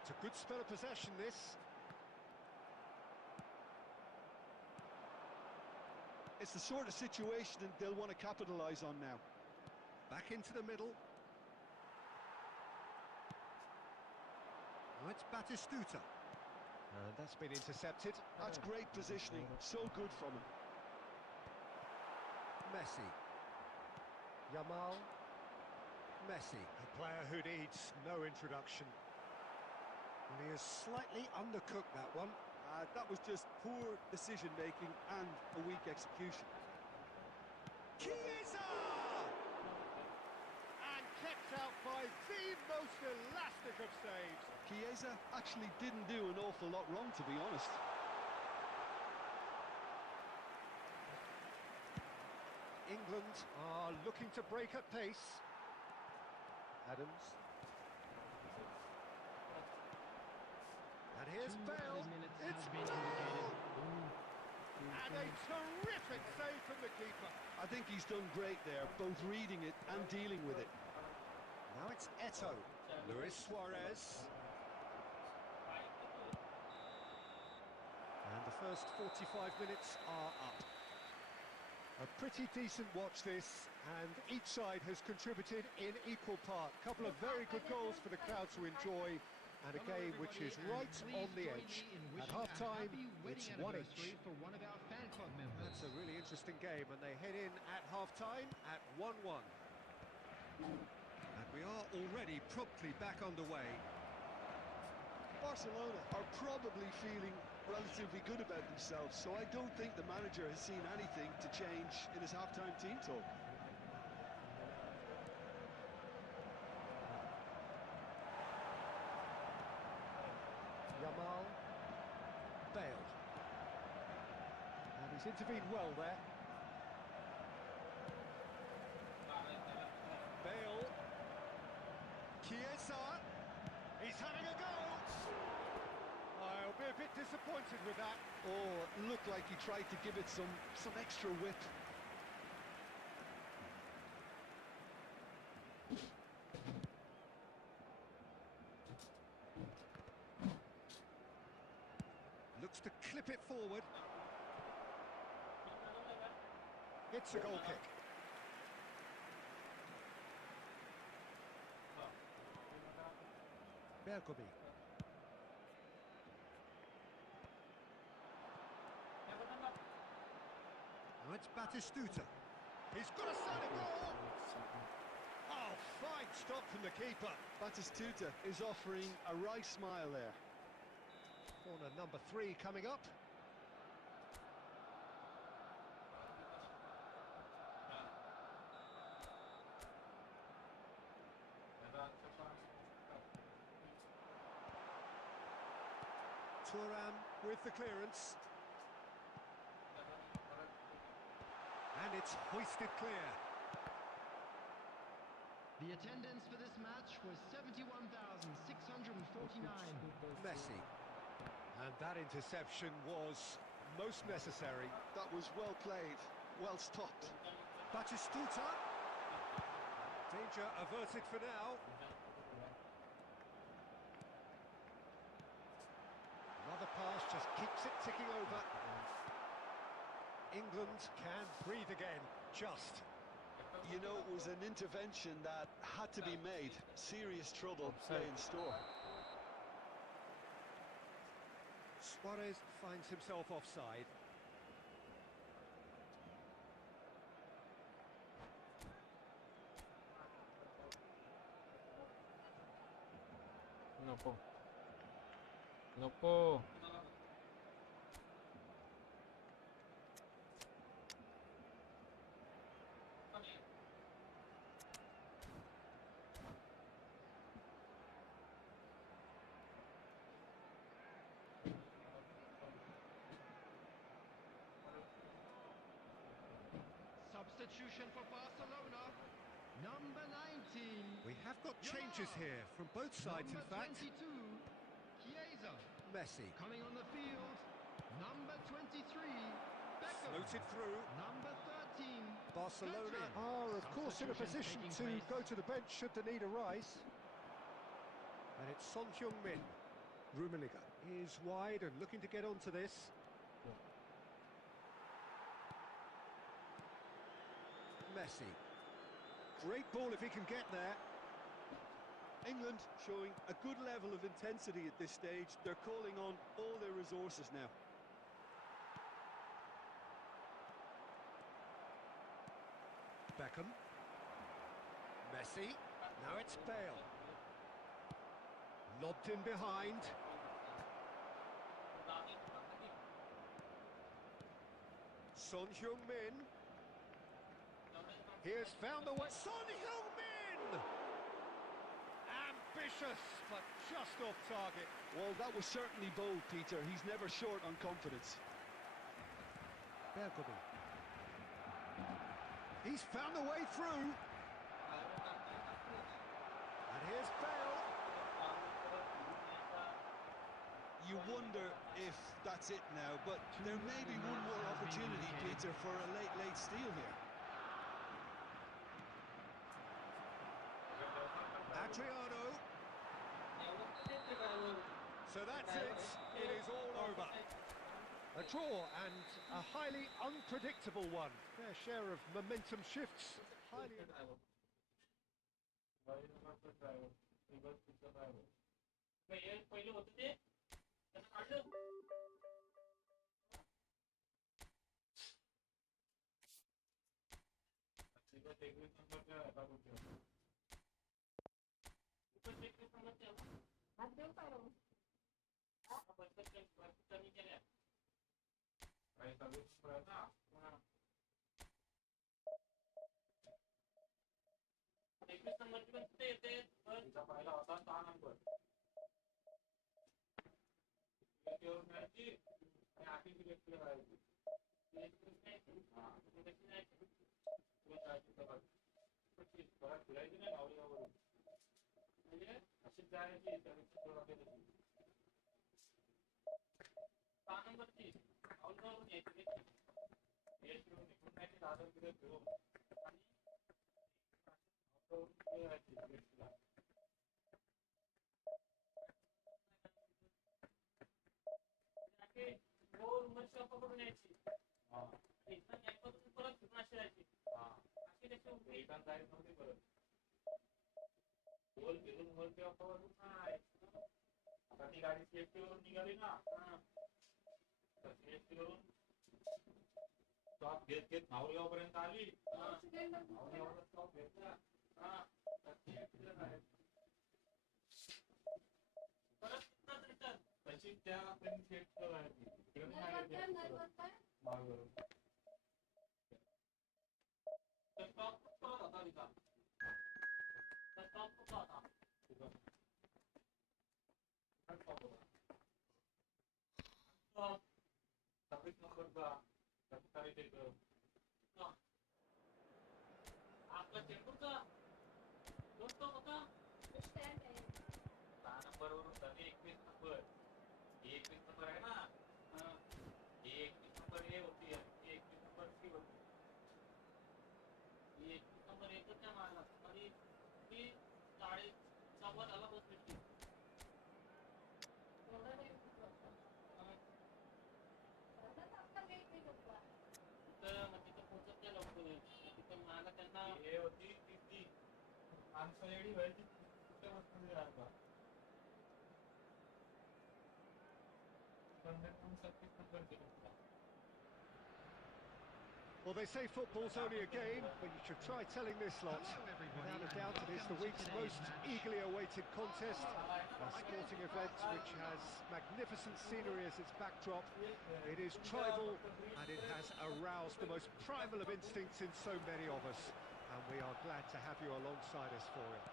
It's a good spell of possession, this. It's the sort of situation that they'll want to capitalise on now. Back into the middle. Now it's Batistuta. And that's been intercepted. That's great positioning. So good from him. Messi. Yamal. Messi. A player who needs no introduction. And he has slightly undercooked that one. That was just poor decision-making and a weak execution. Chiesa! And kept out by the most elastic of saves. Chiesa actually didn't do an awful lot wrong, to be honest. England are looking to break at pace. Adams. And here's Bale. It's Bale! And a terrific save from the keeper. I think he's done great there, both reading it and dealing with it. Now it's Eto'o. Luis Suarez. And the first 45 minutes are up. A pretty decent watch this, and each side has contributed in equal part. A couple of very good goals for the crowd to enjoy, and a game which is right on the edge. At half-time, it's 1 each. That's a really interesting game, and they head in at half-time at 1-1. And we are already promptly back underway. Barcelona are probably feeling relatively good about themselves, so I don't think the manager has seen anything to change in his half-time team talk. Yamal. Bale. And he's intervened well there. Bale. Chiesa. He's having a go. I'll be a bit disappointed with that. Oh, it looked like he tried to give it some extra whip. Looks to clip it forward. It's a goal kick. Bergomi. Now it's Batistuta. He's got a solid goal! Oh, fine stop from the keeper. Batistuta is offering a wry smile there. Corner number 3 coming up. Thuram with the clearance. And it's hoisted clear. The attendance for this match was 71,649. Messi. And that interception was most necessary. That was well played. well stopped. Batistuta. Danger averted for now. Another pass just keeps it ticking over. England can breathe again, just. You know, it was an intervention that had to be made. Serious trouble lay in store. Suarez finds himself offside. नको नको. Substitution for Barcelona. Number 19. We have got changes here from both sides, in Number fact. 22. Chiesa. Messi. Coming on the field. Number 23. Beckham. Floated through. Number 13. Barcelona Pedri. are, of course, in a Substitution position taking to place. go to the bench should the need arise. And it's Son Heung-min. Rummenigge is wide and looking to get onto this. Messi. Great ball if he can get there. England showing a good level of intensity at this stage. They're calling on all their resources now. Beckham. Messi. Now it's Bale. Lobbed in behind. Son Heung-min. He has found the way. Son Heung-min! Ambitious, but just off target. Well, that was certainly bold, Peter. He's never short on confidence. Bergkamp. He's found the way through. And here's Bale. You wonder if that's it now, but there may be one more opportunity, Peter, for a late steal here. Adriano. So that's it. It is all over. A draw and a highly unpredictable one. Fair share of momentum shifts. Highly. Well, they say football's only a game, but you should try telling this lot. Hello, everybody, Without a and doubt, it is the welcome to week's today's most match. eagerly awaited contest. A sporting event which has magnificent scenery as its backdrop. It is tribal, and it has aroused the most primal of instincts in so many of us. And we are glad to have you alongside us for it.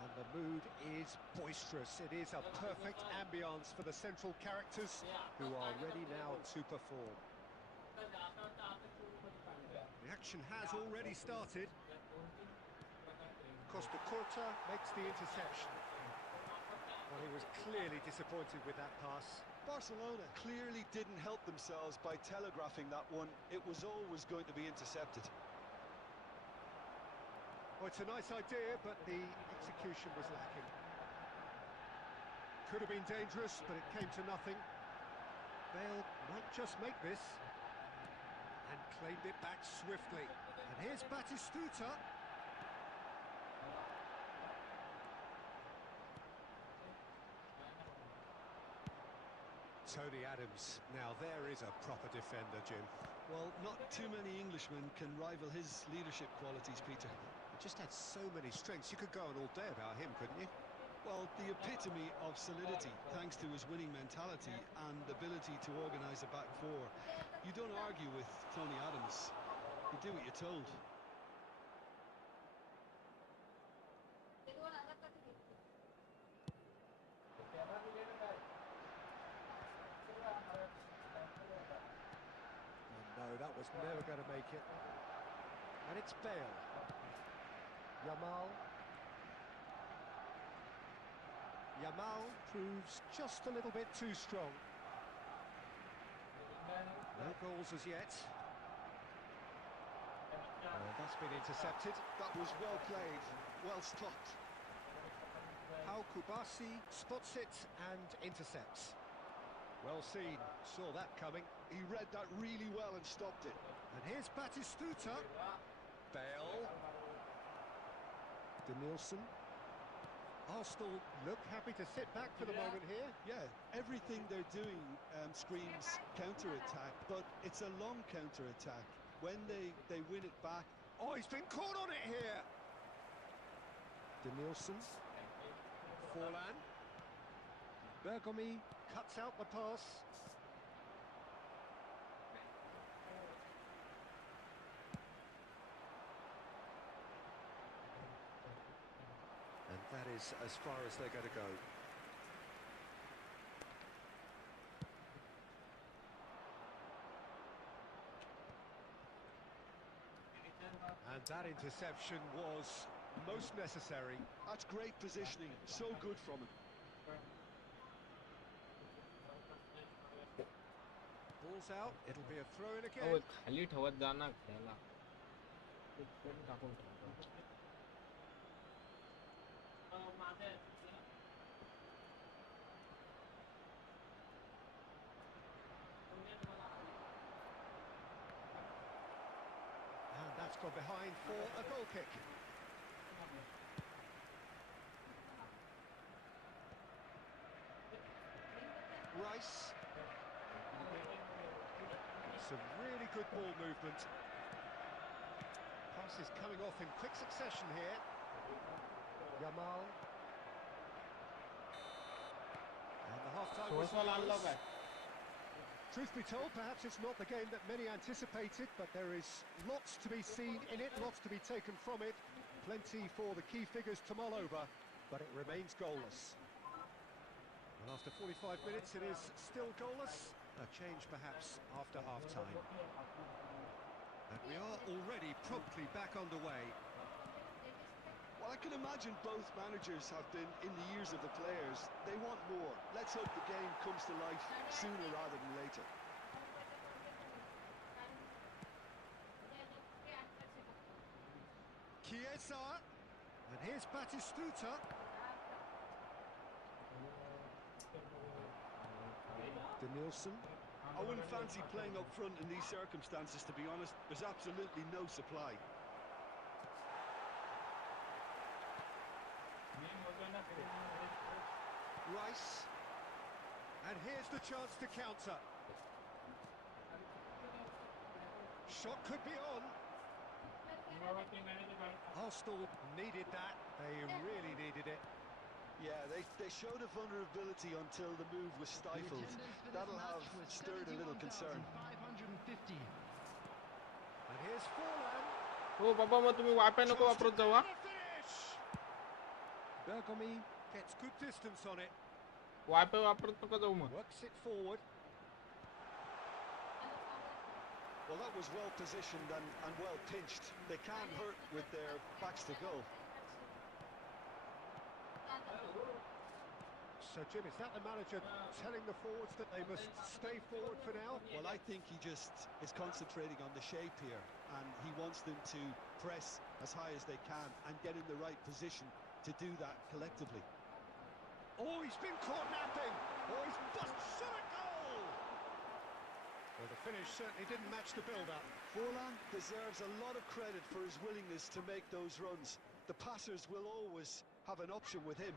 And the mood is boisterous. It is a perfect ambience for the central characters who are ready now to perform. The action has already started. Costa Curta makes the interception. Well, he was clearly disappointed with that pass. Barcelona clearly didn't help themselves by telegraphing that one. It was always going to be intercepted. Well, it's a nice idea, but the execution was lacking. Could have been dangerous, but it came to nothing. Bale might just make this. And claimed it back swiftly. And here's Batistuta. Tony Adams. Now there is a proper defender, Jim. Well, not too many Englishmen can rival his leadership qualities, Peter. He just had so many strengths. You could go on all day about him, couldn't you? Well, the epitome of solidity, thanks to his winning mentality and ability to organise a back four. You don't argue with Tony Adams. You do what you're told. No, that was never going to make it. And it's Bale. Yamal proves just a little bit too strong. No goals as yet. That's been intercepted. That was well played, well stopped. Pau Kubasi spots it and intercepts. Well seen, saw that coming. He read that really well and stopped it. And here's Batistuta. Bale. Denilson. Arsenal look happy to sit back for the moment here. Yeah, everything they're doing screams counter-attack, but it's a long counter-attack. When they win it back... Oh, he's been caught on it here. Denilson. Forlan. Bergomi cuts out the pass. And that is as far as they're going to go. And that interception was most necessary. That's great positioning, so good from him. Ball's out, it'll be a throw in अहो again. खाली ठेवत जाणार खेळायला कोण टाकून ठेवतो And that's gone behind for a goal kick. Rice. Some really good ball movement. Pass is coming off in quick succession here. Yamal. And the half-time whistle blows. Truth be told, perhaps it's not the game that many anticipated, but there is lots to be seen in it, lots to be taken from it. Plenty for the key figures to mull over, but it remains goalless. And after 45 minutes, it is still goalless. A change perhaps after half-time. And we are already promptly back underway. Well, I can imagine both managers have been in the ears of the players. They want more. Let's hope the game comes to life sooner rather than later. Chiesa. And here's Batistuta. Denilson. I wouldn't fancy playing up front in these circumstances, to be honest. There's absolutely no supply. Rice. And here's the chance to counter. Shot could be on. Arsenal needed that. They really needed it. Yeah, they showed a vulnerability until the move was stifled. That'll have stirred a little concern. 550. And here's Forlan. हो बाबा मग तुम्ही wifi नको वापरत जावा. Bergomi gets good distance on it. Wifi वापरत नका जाऊ मग. Works it forward. Well, that was well positioned and well pinched. They can't hurt with their backs to goal. So, Jim, is that the manager telling the forwards that they must stay forward for now? Well, I think he just is concentrating on the shape here, and he wants them to press as high as they can and get in the right position to do that collectively. Oh, he's been caught napping. Oh, he's busts in a goal. Well, the finish certainly didn't match the build-up. Forlan deserves a lot of credit for his willingness to make those runs. The passers will always have an option with him.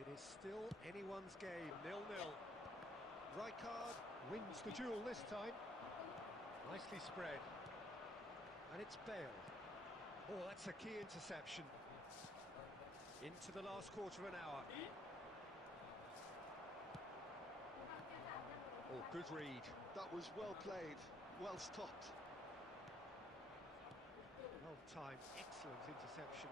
It is still anyone's game, 0-0. Rijkaard wins the duel this time. Nicely spread. And it's Bale. Oh, that's a key interception. Into the last quarter of an hour. Oh, good read. That was well played, well stopped. Well timed, excellent interception.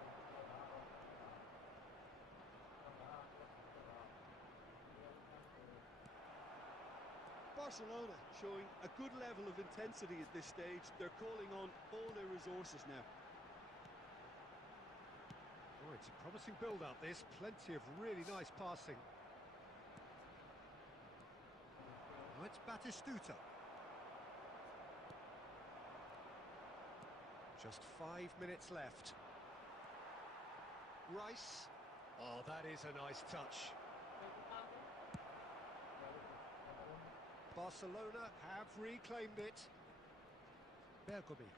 Barcelona showing a good level of intensity at this stage. They're calling on all their resources now. Oh, it's a promising build-up, this. Plenty of really nice passing. Oh, it's Batistuta. Just 5 minutes left. Rice. Oh, that is a nice touch. Barcelona have reclaimed it. Bergomi.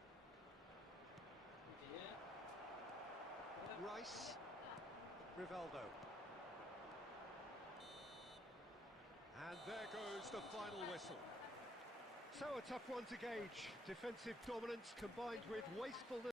Rice. Rivaldo. And there goes the final whistle. So a tough one to gauge. Defensive dominance combined with wastefulness.